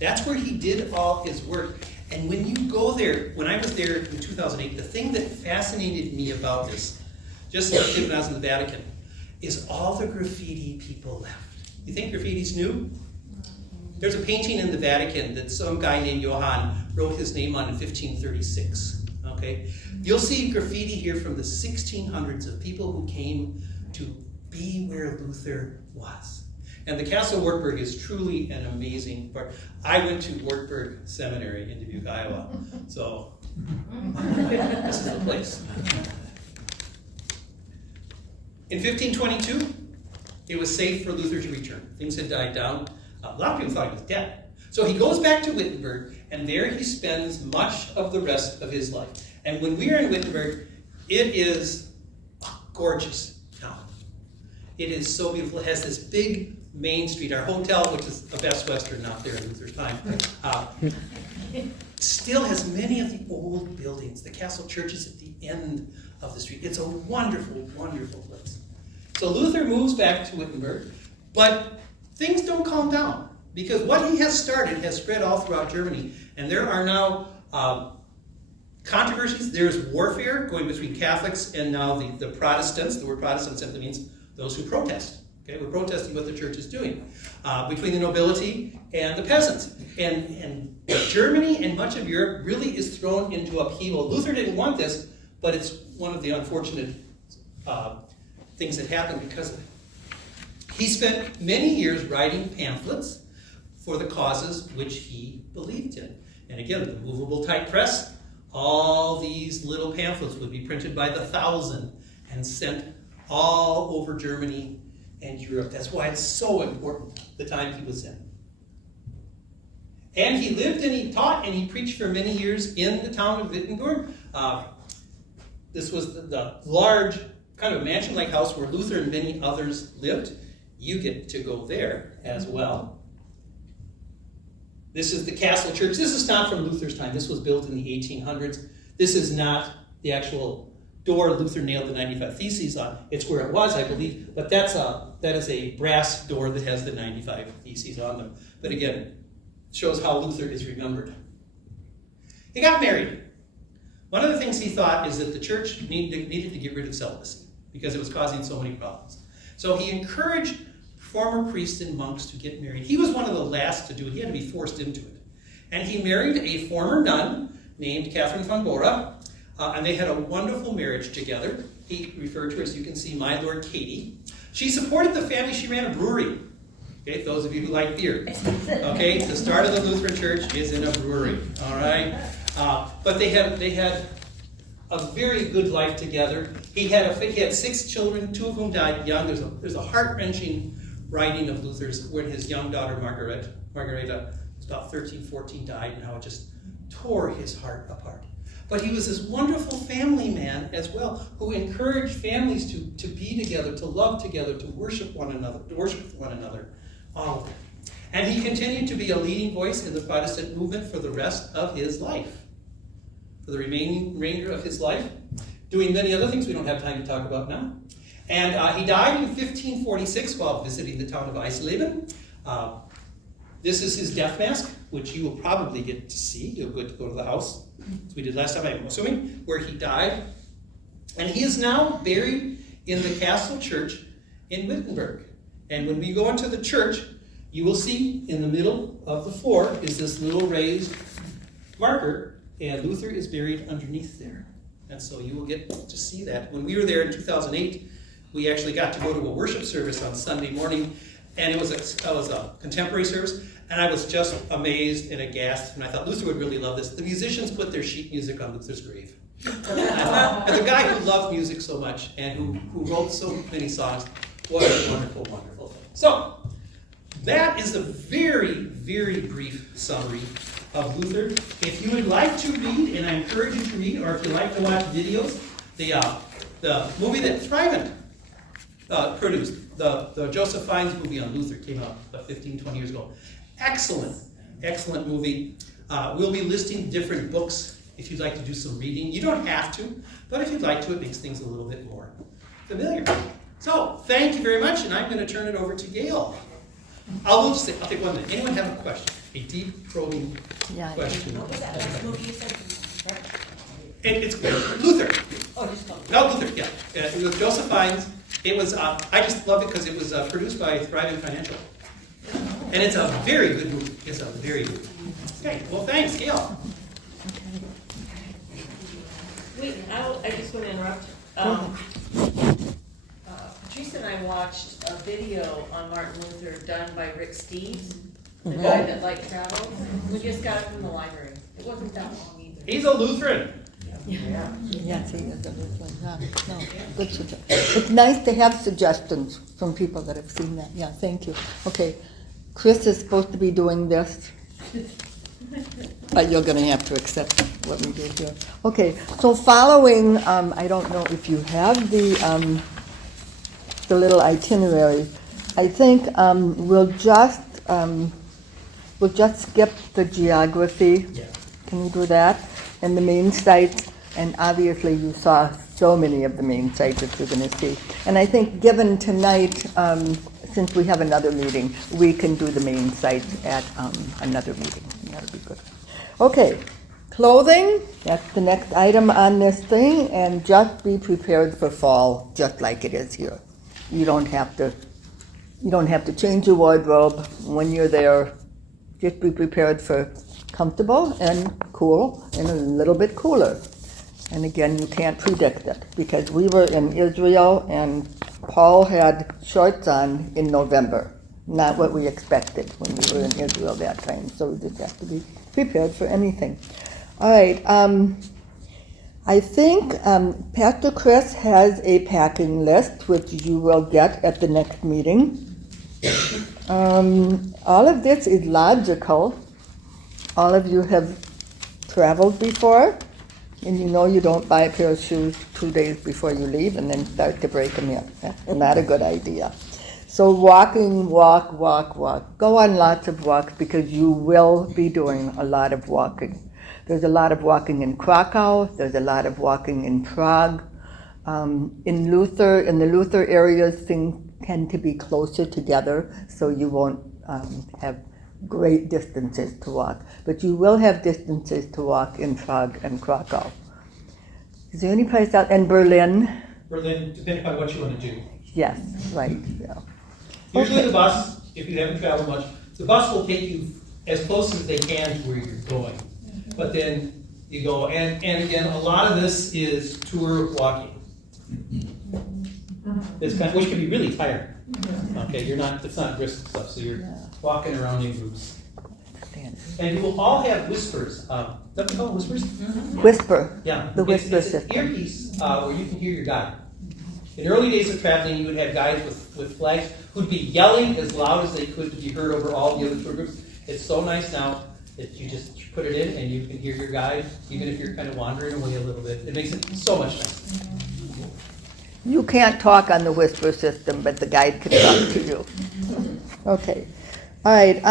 That's where he did all his work. And when you go there, when I was there in 2008, the thing that fascinated me about this, just like when I was in the Vatican, is all the graffiti people left. You think graffiti's new? There's a painting in the Vatican that some guy named Johann wrote his name on in 1536. Okay? You'll see graffiti here from the 1600s of people who came to be where Luther was. And the Castle Wartburg is truly an amazing part. I went to Wartburg Seminary in Dubuque, Iowa. So this is the place. In 1522, it was safe for Luther to return. Things had died down. A lot of people thought he was dead. So he goes back to Wittenberg, and there he spends much of the rest of his life. And when we are in Wittenberg, it is a gorgeous town. It is so beautiful. It has this big main street. Our hotel, which is a Best Western out there in Luther's time, still has many of the old buildings. The Castle Church is at the end of the street. It's a wonderful, wonderful place. So Luther moves back to Wittenberg, but things don't calm down, because what he has started has spread all throughout Germany, and there are now controversies. There's warfare going between Catholics and now the Protestants. The word Protestant simply means those who protest. Okay, we're protesting what the church is doing, between the nobility and the peasants. And Germany and much of Europe really is thrown into upheaval. Luther didn't want this, but it's one of the unfortunate things that happened because of it. He spent many years writing pamphlets for the causes which he believed in. And again, the movable type press, all these little pamphlets would be printed by the thousand and sent all over Germany and Europe. That's why it's so important, the time he was in. And he lived and he taught and he preached for many years in the town of Wittenberg. This was the large kind of mansion-like house where Luther and many others lived. You get to go there as well. This is the Castle Church. This is not from Luther's time. This was built in the 1800s. This is not the actual door Luther nailed the 95 Theses on. It's where it was, I believe, but that is a brass door that has the 95 Theses on them. But again, shows how Luther is remembered. He got married. One of the things he thought is that the church needed to get rid of celibacy because it was causing so many problems. So he encouraged former priests and monks to get married. He was one of the last to do it. He had to be forced into it. And he married a former nun named Catherine von Bora, and they had a wonderful marriage together. He referred to her, as you can see, My Lord Katie. She supported the family. She ran a brewery. Okay, those of you who like beer. Okay, the start of the Lutheran Church is in a brewery. All right, but they had a very good life together. He had 6 children, 2 of whom died young. There's a heart-wrenching writing of Luther's when his young daughter Margareta was about 13, 14, died, and how it just tore his heart apart. But he was this wonderful family man as well, who encouraged families to be together, to love together, to worship one another, all of it. And he continued to be a leading voice in the Protestant movement for the rest of his life, for the remainder of his life, doing many other things we don't have time to talk about now. And he died in 1546 while visiting the town of Eisleben. This is his death mask, which you will probably get to see. You'll get to go to the house, as we did last time, I'm assuming, where he died. And he is now buried in the Castle Church in Wittenberg. And when we go into the church, you will see in the middle of the floor is this little raised marker, and Luther is buried underneath there. And so you will get to see that. When we were there in 2008, we actually got to go to a worship service on Sunday morning, and it was a contemporary service, and I was just amazed and aghast, and I thought Luther would really love this. The musicians put their sheet music on Luther's grave. As a guy who loved music so much and who wrote so many songs, what a wonderful, wonderful thing. So, that is a very, very brief summary of Luther. If you would like to read, and I encourage you to read, or if you like to watch videos, the movie that Thriven produced, the Joseph Fiennes movie on Luther, came out about 15, 20 years ago. Excellent, excellent movie. We'll be listing different books if you'd like to do some reading. You don't have to, but if you'd like to, it makes things a little bit more familiar. So, thank you very much, and I'm going to turn it over to Gail. I'll take 1 minute. Anyone have a question? A deep, probing question? What was that last movie you said? It's Luther. Oh, just called. No, Luther, yeah. It was Joseph Fiennes. It was, I just love it because it was produced by Thriving Financial. And it's a very good movie. It's a very good movie. Okay, well, thanks, Gail. Wait, I just want to interrupt. Patrice and I watched a video on Martin Luther done by Rick Steves, the guy that liked travel. We just got it from the library. It wasn't that long either. He's a Lutheran. Yeah, see, it's a Lutheran. No, good suggestion. It's nice to have suggestions from people that have seen that. Yeah, thank you. Okay, Chris is supposed to be doing this, but you're going to have to accept what we did here. Okay, so following, I don't know if you have the little itinerary. I think we'll just skip the geography Can you do that? And the main sites, and obviously you saw so many of the main sites that you're going to see. And I think given tonight, since we have another meeting, we can do the main sites at another meeting. That'll be good. Okay, clothing, that's the next item on this thing, and just be prepared for fall, just like it is here. You don't have to change your wardrobe when you're there. Just be prepared for comfortable and cool and a little bit cooler. And again, you can't predict it because we were in Israel and Paul had shorts on in November. Not what we expected when we were in Israel that time. So we just have to be prepared for anything. All right. I think Pastor Chris has a packing list, which you will get at the next meeting. All of this is logical. All of you have traveled before, and you know you don't buy a pair of shoes 2 days before you leave and then start to break them in. That's not a good idea. So walking, walk. Go on lots of walks because you will be doing a lot of walking. There's a lot of walking in Krakow. There's a lot of walking in Prague. In the Luther areas, things tend to be closer together, so you won't have great distances to walk. But you will have distances to walk in Prague and Krakow. Is there any place out in Berlin? Berlin, depending on what you want to do. Yes, right. Yeah. Usually Okay. the bus, if you haven't traveled much, the bus will take you as close as they can to where you're going. But then you go, and again, a lot of this is tour walking. It's kind of, which can be really tiring. Okay, it's not brisk stuff, so you're walking around in groups. And you will all have whispers. What do you call whispers? Whisper. Yeah. The whisper it's system. an earpiece where you can hear your guide. In the early days of traveling, you would have guides with flags who'd be yelling as loud as they could to be heard over all the other tour groups. It's so nice now that you just put it in and you can hear your guide, even if you're kind of wandering away a little bit. It makes it so much nicer. You can't talk on the whisper system, but the guide can talk to you. Okay. All right.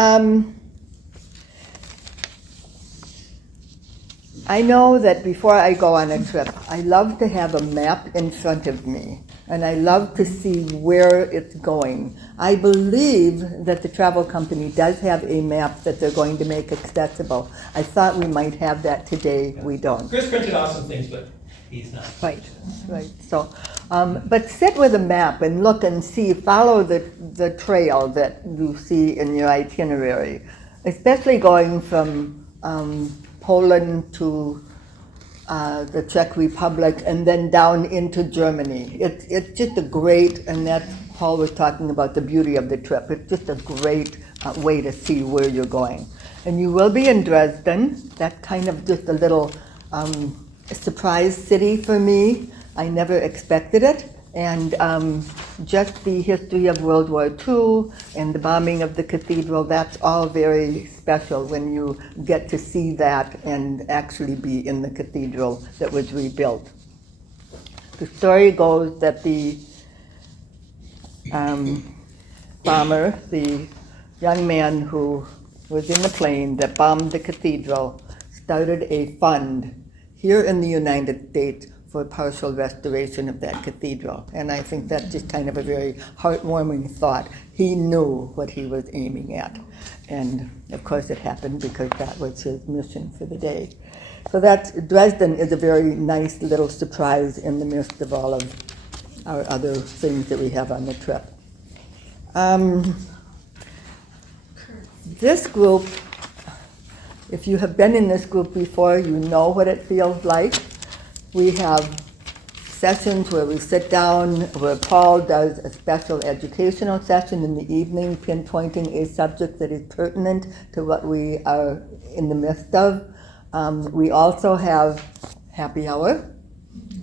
I know that before I go on a trip, I love to have a map in front of me, and I love to see where it's going. I believe that the travel company does have a map that they're going to make accessible. I thought we might have that today. We don't. Chris printed out some things, but he's not. Right. So, but sit with a map and look and see, follow the trail that you see in your itinerary, especially going from Poland to the Czech Republic and then down into Germany. It's just a great, and that's Paul was talking about the beauty of the trip. It's just a great way to see where you're going. And you will be in Dresden. That's kind of just a little surprise city for me. I never expected it. And just the history of World War II and the bombing of the cathedral, that's all very special when you get to see that and actually be in the cathedral that was rebuilt. The story goes that the bomber, the young man who was in the plane that bombed the cathedral, started a fund here in the United States for partial restoration of that cathedral. And I think that's just kind of a very heartwarming thought. He knew what he was aiming at. And of course it happened because that was his mission for the day. So Dresden is a very nice little surprise in the midst of all of our other things that we have on the trip. This group, if you have been in this group before, you know what it feels like. We have sessions where we sit down, where Paul does a special educational session in the evening, pinpointing a subject that is pertinent to what we are in the midst of. We also have happy hour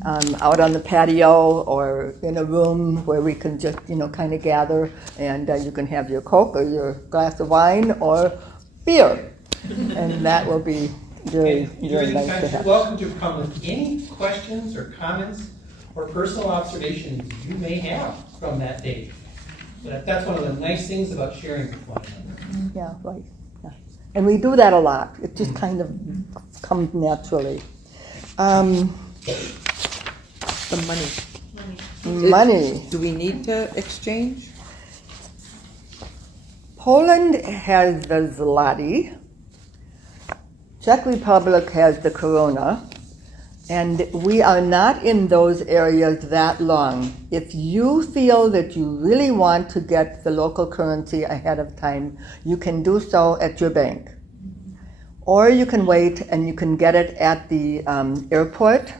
out on the patio or in a room where we can just, kind of gather, and you can have your Coke or your glass of wine or beer, and that will be very, very nice to You're have. welcome to come with any questions or comments or personal observations you may have from that day. That's one of the nice things about sharing with one another. Yeah, right. Yeah. And we do that a lot. It just kind of comes naturally. The money. Do we need to exchange? Poland has the zloty. Czech Republic has the koruna. And we are not in those areas that long. If you feel that you really want to get the local currency ahead of time, you can do so at your bank. Or you can wait and you can get it at the airport.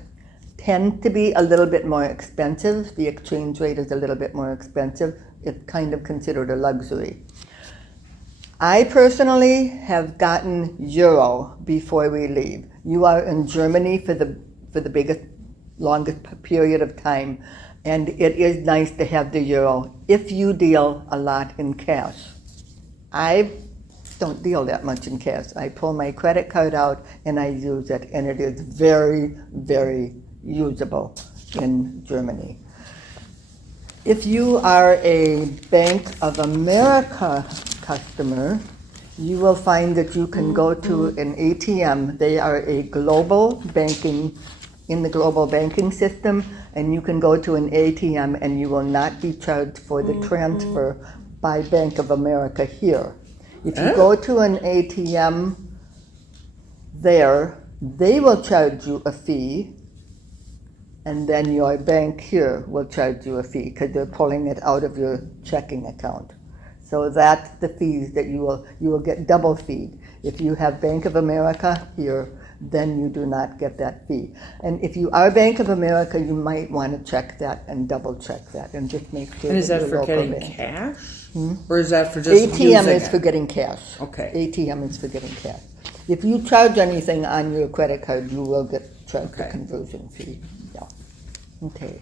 Tend to be a little bit more expensive. The exchange rate is a little bit more expensive. It's kind of considered a luxury. I personally have gotten euro before we leave. You are in Germany for the biggest, longest period of time, and it is nice to have the euro if you deal a lot in cash. I don't deal that much in cash. I pull my credit card out and I use it, and it is very, very usable in Germany. If you are a Bank of America customer, you will find that you can go to an ATM. They are a global banking, in the global banking system, and you can go to an ATM and you will not be charged for the transfer by Bank of America here. If you go to an ATM there, they will charge you a fee, and then your bank here will charge you a fee because they're pulling it out of your checking account. So that's the fees that you will get double feed. If you have Bank of America here, then you do not get that fee. And if you are Bank of America, you might want to check that and double check that and just make sure. And is that your for local getting bank. cash? Or is that for just ATM using is it? for getting cash. Okay. ATM is for getting cash. If you charge anything on your credit card, you will get charged a conversion fee. Yeah. Okay.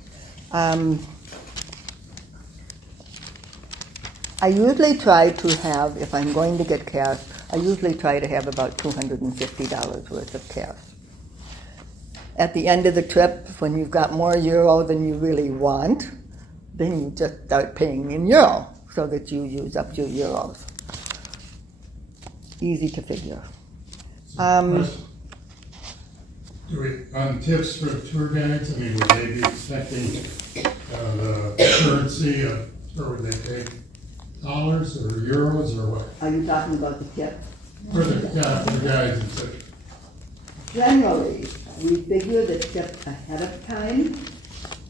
I usually try to have, if I'm going to get cash, I usually try to have about $250 worth of cash. At the end of the trip, when you've got more euro than you really want, then you just start paying in euro so that you use up your euros. Easy to figure. Do we, on tips for tour guides, I mean, would they be expecting the currency or would they take dollars or euros or what? Are you talking about the tip? For the guides and such. Generally, we figure the tip ahead of time,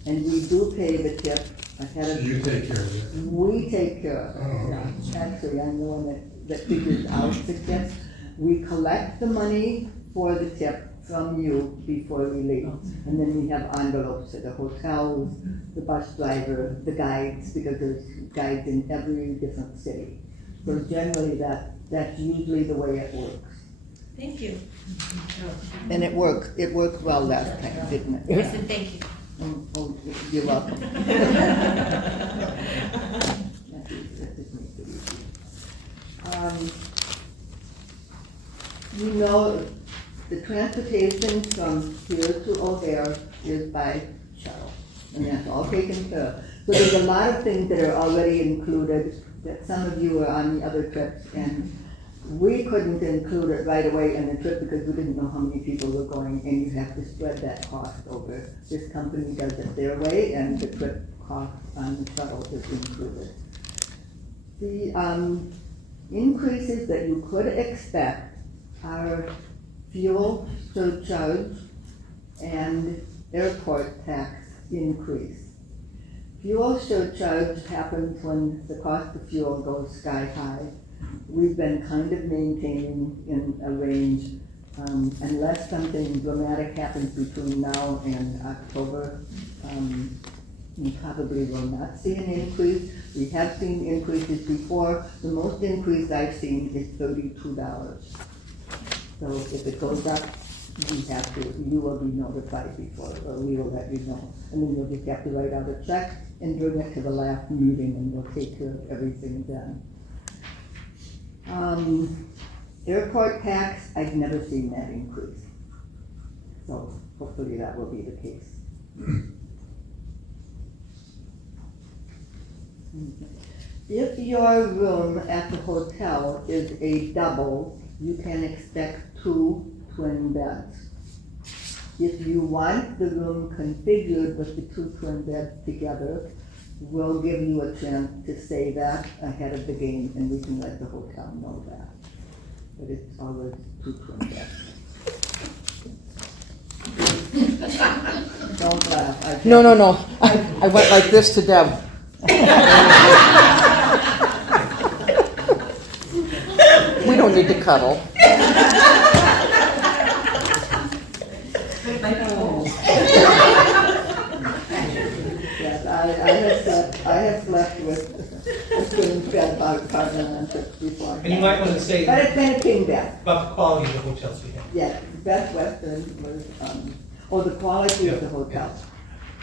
and we do pay the tip ahead of time. So you take care of it? We take care of it. Oh, okay. Yeah. Actually, I'm the one that figures out the tip. We collect the money for the tip from you before we leave. And then we have envelopes at the hotels, the bus driver, the guides, because there's guides in every different city. So generally that's usually the way it works. Thank you. And it worked well last time, didn't it? I said thank you. Oh, you're welcome. You know, the transportation from here to O'Hare is by shuttle, and that's all taken care of. So there's a lot of things that are already included that some of you are on the other trips, and we couldn't include it right away in the trip because we didn't know how many people were going, and you have to spread that cost over. This company does it their way, and the trip cost on the shuttle is included. The increases that you could expect are fuel surcharge and airport tax increase. Fuel surcharge happens when the cost of fuel goes sky high. We've been kind of maintaining in a range, unless something dramatic happens between now and October, you probably will not see an increase. We have seen increases before. The most increase I've seen is $32. So if it goes up, you will be notified before, or we will let you know. And then you'll just have to write out a check and bring it to the last meeting, and we'll take care of everything then. Airport tax, I've never seen that increase. So hopefully that will be the case. If your room at the hotel is a double, you can expect 2 twin beds. If you want the room configured with the 2 twin beds together, we'll give you a chance to say that ahead of the game, and we can let the hotel know that. But it's always 2 twin beds. Don't laugh. No. I went like this to Deb. We don't need to cuddle. Yes, I have slept with twin bed apartment before. And you might want to say But it's been a king bed. about the quality of the hotels we have. Yeah, Best Western was, the quality of the hotels,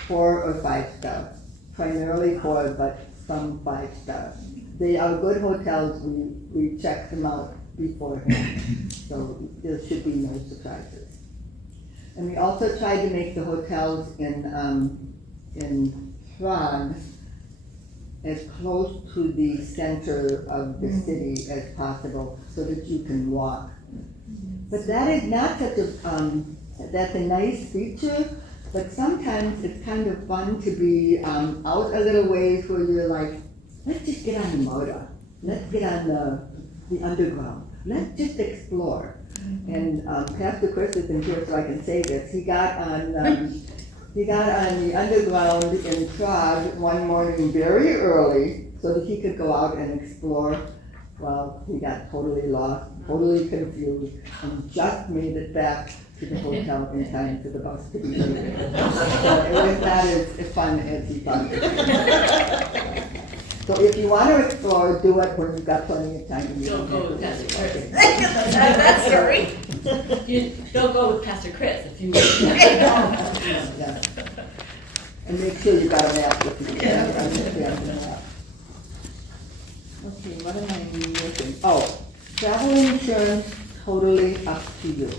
4 or 5 stars. Primarily 4, but some 5 stars. They are good hotels, we checked them out beforehand, so there should be no surprises. And we also tried to make the hotels in Prague as close to the center of the city as possible, so that you can walk. But that is not such a, that's a nice feature, but sometimes it's kind of fun to be out a little ways where you're like, let's just get on the motor, let's get on the underground, let's just explore. And Pastor Chris isn't here, so I can say this. He got on the underground in Prague one morning very early so that he could go out and explore. Well, he got totally lost, totally confused, and just made it back to the hotel in time for the bus to be late. So it was not as fun as he thought it was. So if you want to explore, do it when you've got plenty of time. Don't go with Pastor Chris. That's scary. You don't go with Pastor Chris if you. Yeah. And make sure you got a map with you. Okay, what am I missing? Oh, travel insurance, totally up to you.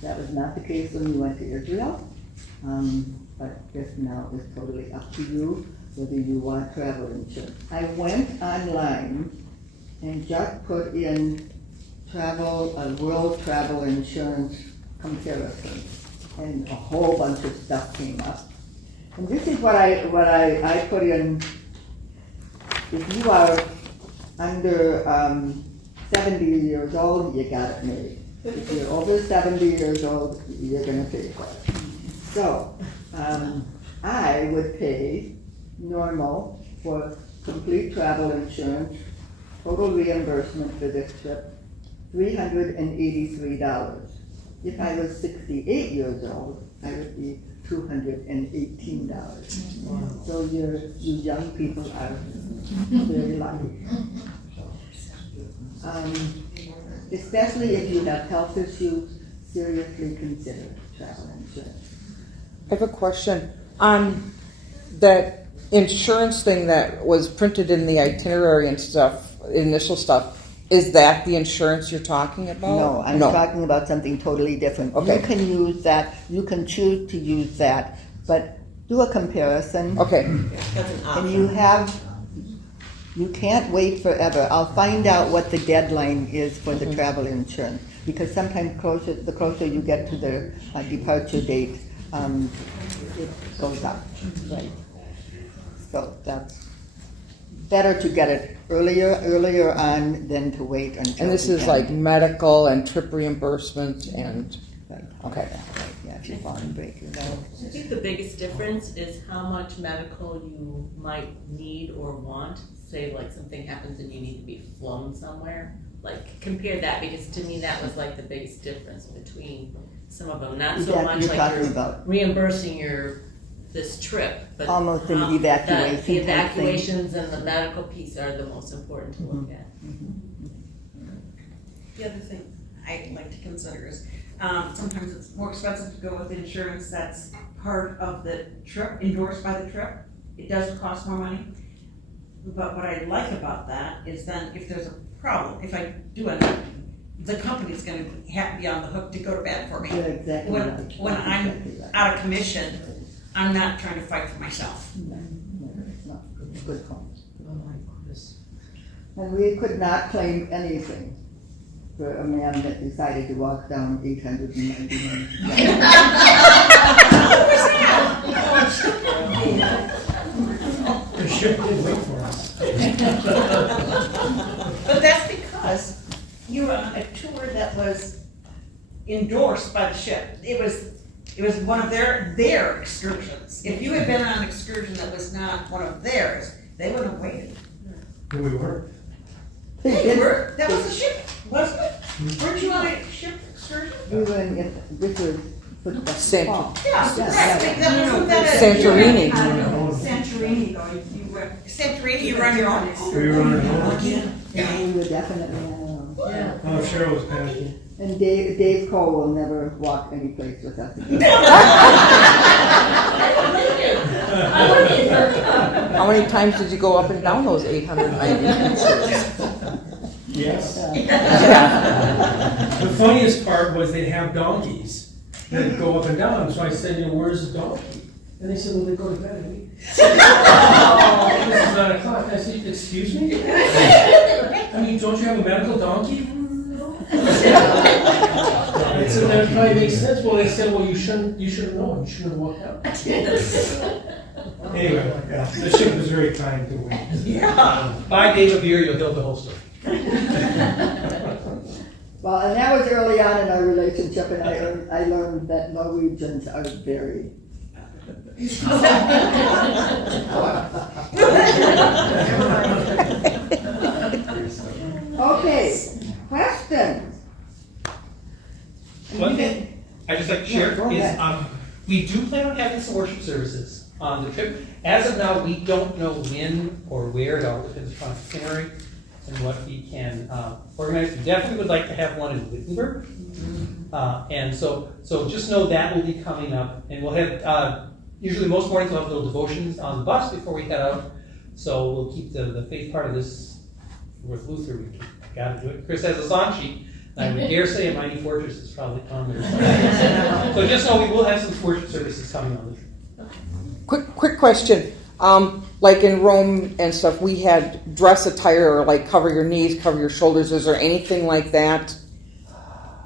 That was not the case when we went to Israel, but this now is totally up to you whether you want travel insurance. I went online and just put in world travel insurance comparison, and a whole bunch of stuff came up. And this is what I put in. If you are under 70 years old, you got it made. If you're over 70 years old, you're going to pay for it. So I would pay normal for complete travel insurance, total reimbursement for this trip, $383. If I was 68 years old, I would be $218. Wow. So you young people are very lucky. Especially if you have health issues, seriously consider travel insurance. I have a question on that insurance thing that was printed in the itinerary and stuff, initial stuff. Is that the insurance you're talking about? No, I'm talking about something totally different. Okay. You can use that, you can choose to use that, but do a comparison. Okay. And you can't wait forever. I'll find out what the deadline is for the travel insurance, because sometimes the closer you get to the departure date, it goes up, right? So that's better to get it earlier on than to wait until. And this is like medical and trip reimbursement and. Right. Okay. Right. Yeah, if you fall and break your nose. I think the biggest difference is how much medical you might need or want. Say like something happens and you need to be flown somewhere. Like compare that, because to me that was like the biggest difference between some of them. Not so much like you're reimbursing this trip, but almost an evacuation. The evacuations and the medical piece are the most important to look at. The other thing I like to consider is sometimes it's more expensive to go with insurance that's part of the trip, endorsed by the trip. It does cost more money. But what I like about that is then if there's a problem, if I do it, the company's going to have to be on the hook to go to bat for me. Yeah, exactly. When I'm out of commission, I'm not trying to fight for myself. No, it's not good point. And we could not claim anything for a man that decided to walk down 899. The ship did wait for us. But that's because you were on a tour that was endorsed by the ship. It was one of their excursions. If you had been on an excursion that was not one of theirs, they wouldn't have waited. And we were. They were, that was a ship, wasn't it? Weren't you on a ship excursion? We were in, this was for the fall. Yeah, Santorini. Santorini, though, you were, Santorini, you were on your own. We were on our own. Yeah, we were definitely on our own. Yeah. Oh, Cheryl was panicking. And Dave Cole will never walk any place with us again. How many times did you go up and down those 890 stairs? Yes. Yeah. The funniest part was they'd have donkeys that go up and down, so I said, where's the donkey? And they said, well, they go to bed at 8. This is 9 o'clock. I said, excuse me? I mean, don't you have a medical donkey? I said, that probably makes sense. Well, they said, well, you shouldn't have known. You shouldn't have walked out. Anyway, the ship was very kind to win. Yeah. By David Beer, you'll know the whole story. Well, and that was early on in our relationship, and I learned that Norwegians are very. Okay, questions? One thing I'd just like to share go is ahead. we do plan on having some worship services on the trip. As of now, we don't know when or where. It all depends upon itinerary and what we can organize. We definitely would like to have one in Wittenberg. And so just know that will be coming up. And we'll have, usually most mornings we'll have little devotions on the bus before we head out. So we'll keep the faith part of this with Luther. We got to do it. Chris has a song sheet. I would dare say a Mighty Fortress is probably on there. So just know we will have some worship services coming on the trip. Quick question. Like in Rome and stuff, we had dress attire, like cover your knees, cover your shoulders. Is there anything like that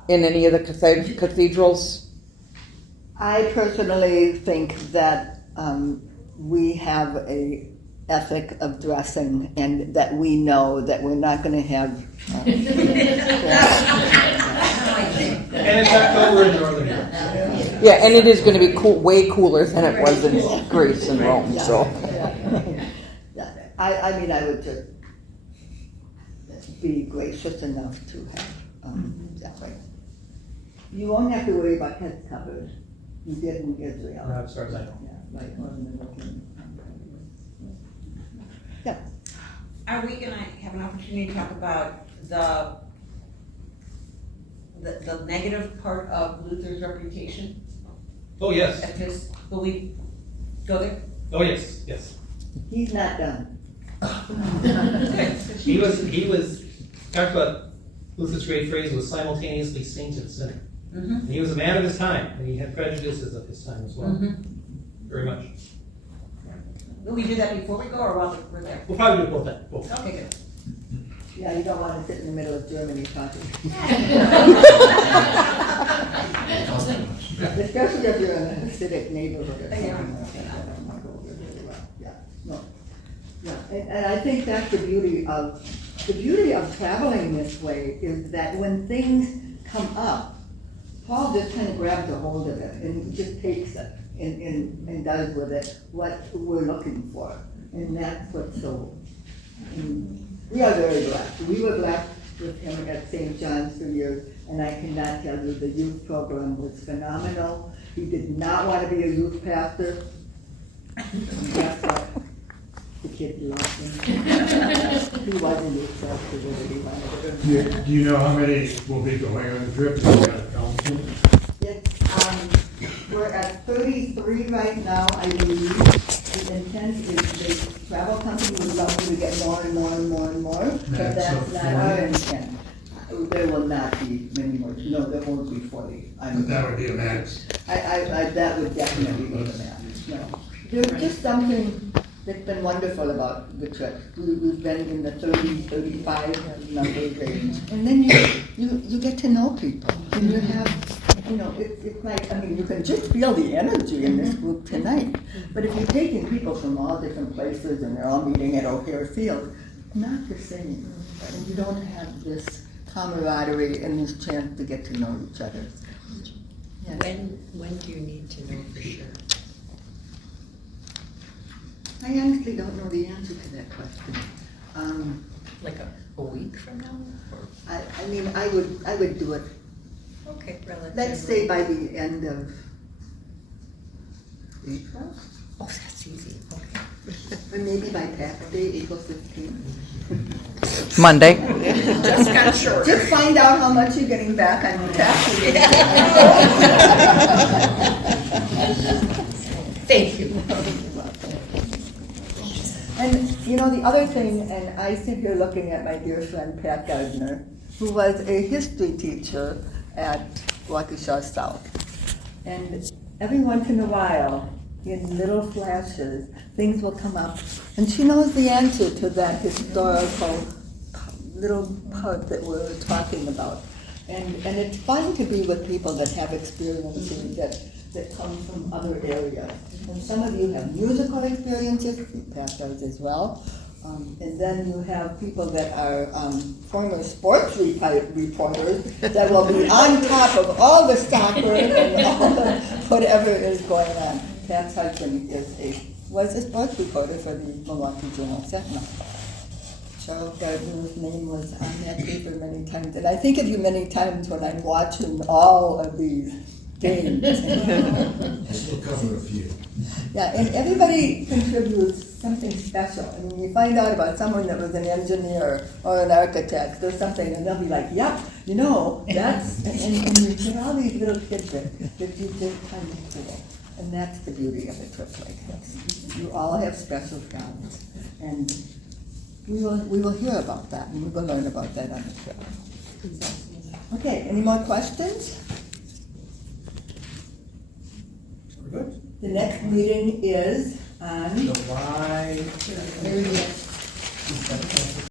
in any of the cathedrals? I personally think that we have a ethic of dressing, and that we know that we're not going to have. And it's October in Northern Europe. Yeah, and it is going to be way cooler than it was in Greece and Rome. So, I mean, I would just be gracious enough to have that way. You won't have to worry about heads covered. You did in Israel. Not as far as I know. Yeah, right. Yeah. Are we gonna have an opportunity to talk about the negative part of Luther's reputation? Oh, yes. Will we go there? Oh, yes, yes. He's not done. He was, talked about Luther's great phrase was simultaneously saint and sinner. Mm-hmm. And he was a man of his time, and he had prejudices of his time as well. Mm-hmm. Very much. Will we do that before we go or while we're there? We'll probably do both then. Both. Okay, good. Yeah, you don't want to sit in the middle of Germany talking. Especially if you're in a Hasidic neighborhood or something like that. That don't go over very well. Yeah, no. Yeah, and I think that's the beauty of traveling this way, is that when things come up, Paul just kind of grabs a hold of it and he just takes it and does with it what we're looking for. And that's what's so, we are very blessed. We were blessed with him at St. John's for years, and I cannot tell you, the youth program was phenomenal. He did not want to be a youth pastor. And guess what? The kid loved him. He wasn't youth pastor, but he wanted to. Do you know how many will be going on the trip? Have you got a count? We're at 33 right now, I believe. The intent is the travel company would love to get more and more and more and more, but that's not our intent. There will not be many more. No, there won't be 40. But that would be a max. That would definitely be the max. No, there's just something That's been wonderful about the trip. We've been in the 30, 35 number range. And then you get to know people. And you have, you know, it's like, I mean, you can just feel the energy in this group tonight. But if you're taking people from all different places and they're all meeting at O'Hare Field, it's not the same. And you don't have this camaraderie and this chance to get to know each other. Yes. When do you need to know for sure? I honestly don't know the answer to that question. Like a week from now? Or? I mean, I would do it. Okay, relatively. Let's say by the end of April, Oh, that's easy, okay. or maybe by Tax Day, April 15th. Monday. Just got short. Just find out how much you're getting back on your taxes. Thank you. And you know, the other thing, and I sit here looking at my dear friend Pat Gardner, who was a history teacher at Waukesha South. And every once in a while, in little flashes, things will come up. And she knows the answer to that historical little part that we're talking about. And it's fun to be with people that have experiences that come from other areas. And some of you have musical experiences, Pat does as well. And then you have people that are former sports reporters that will be on top of all the soccer and all the whatever is going on. Pat's husband was a sports reporter for the Milwaukee Journal-Sentinel. Charles Gardner's name was on that paper many times. And I think of you many times when I'm watching all of these games. I still cover a few. Yeah, and everybody contributes something special. I mean, you find out about someone that was an engineer or an architect or something, and they'll be like, "Yep, you know, that's," and you get all these little tidbits that you just kind of cool. And that's the beauty of a trip like this. You all have special talents, and we will hear about that, and we will learn about that on the trip. Okay, any more questions? We're good. The next meeting is on July.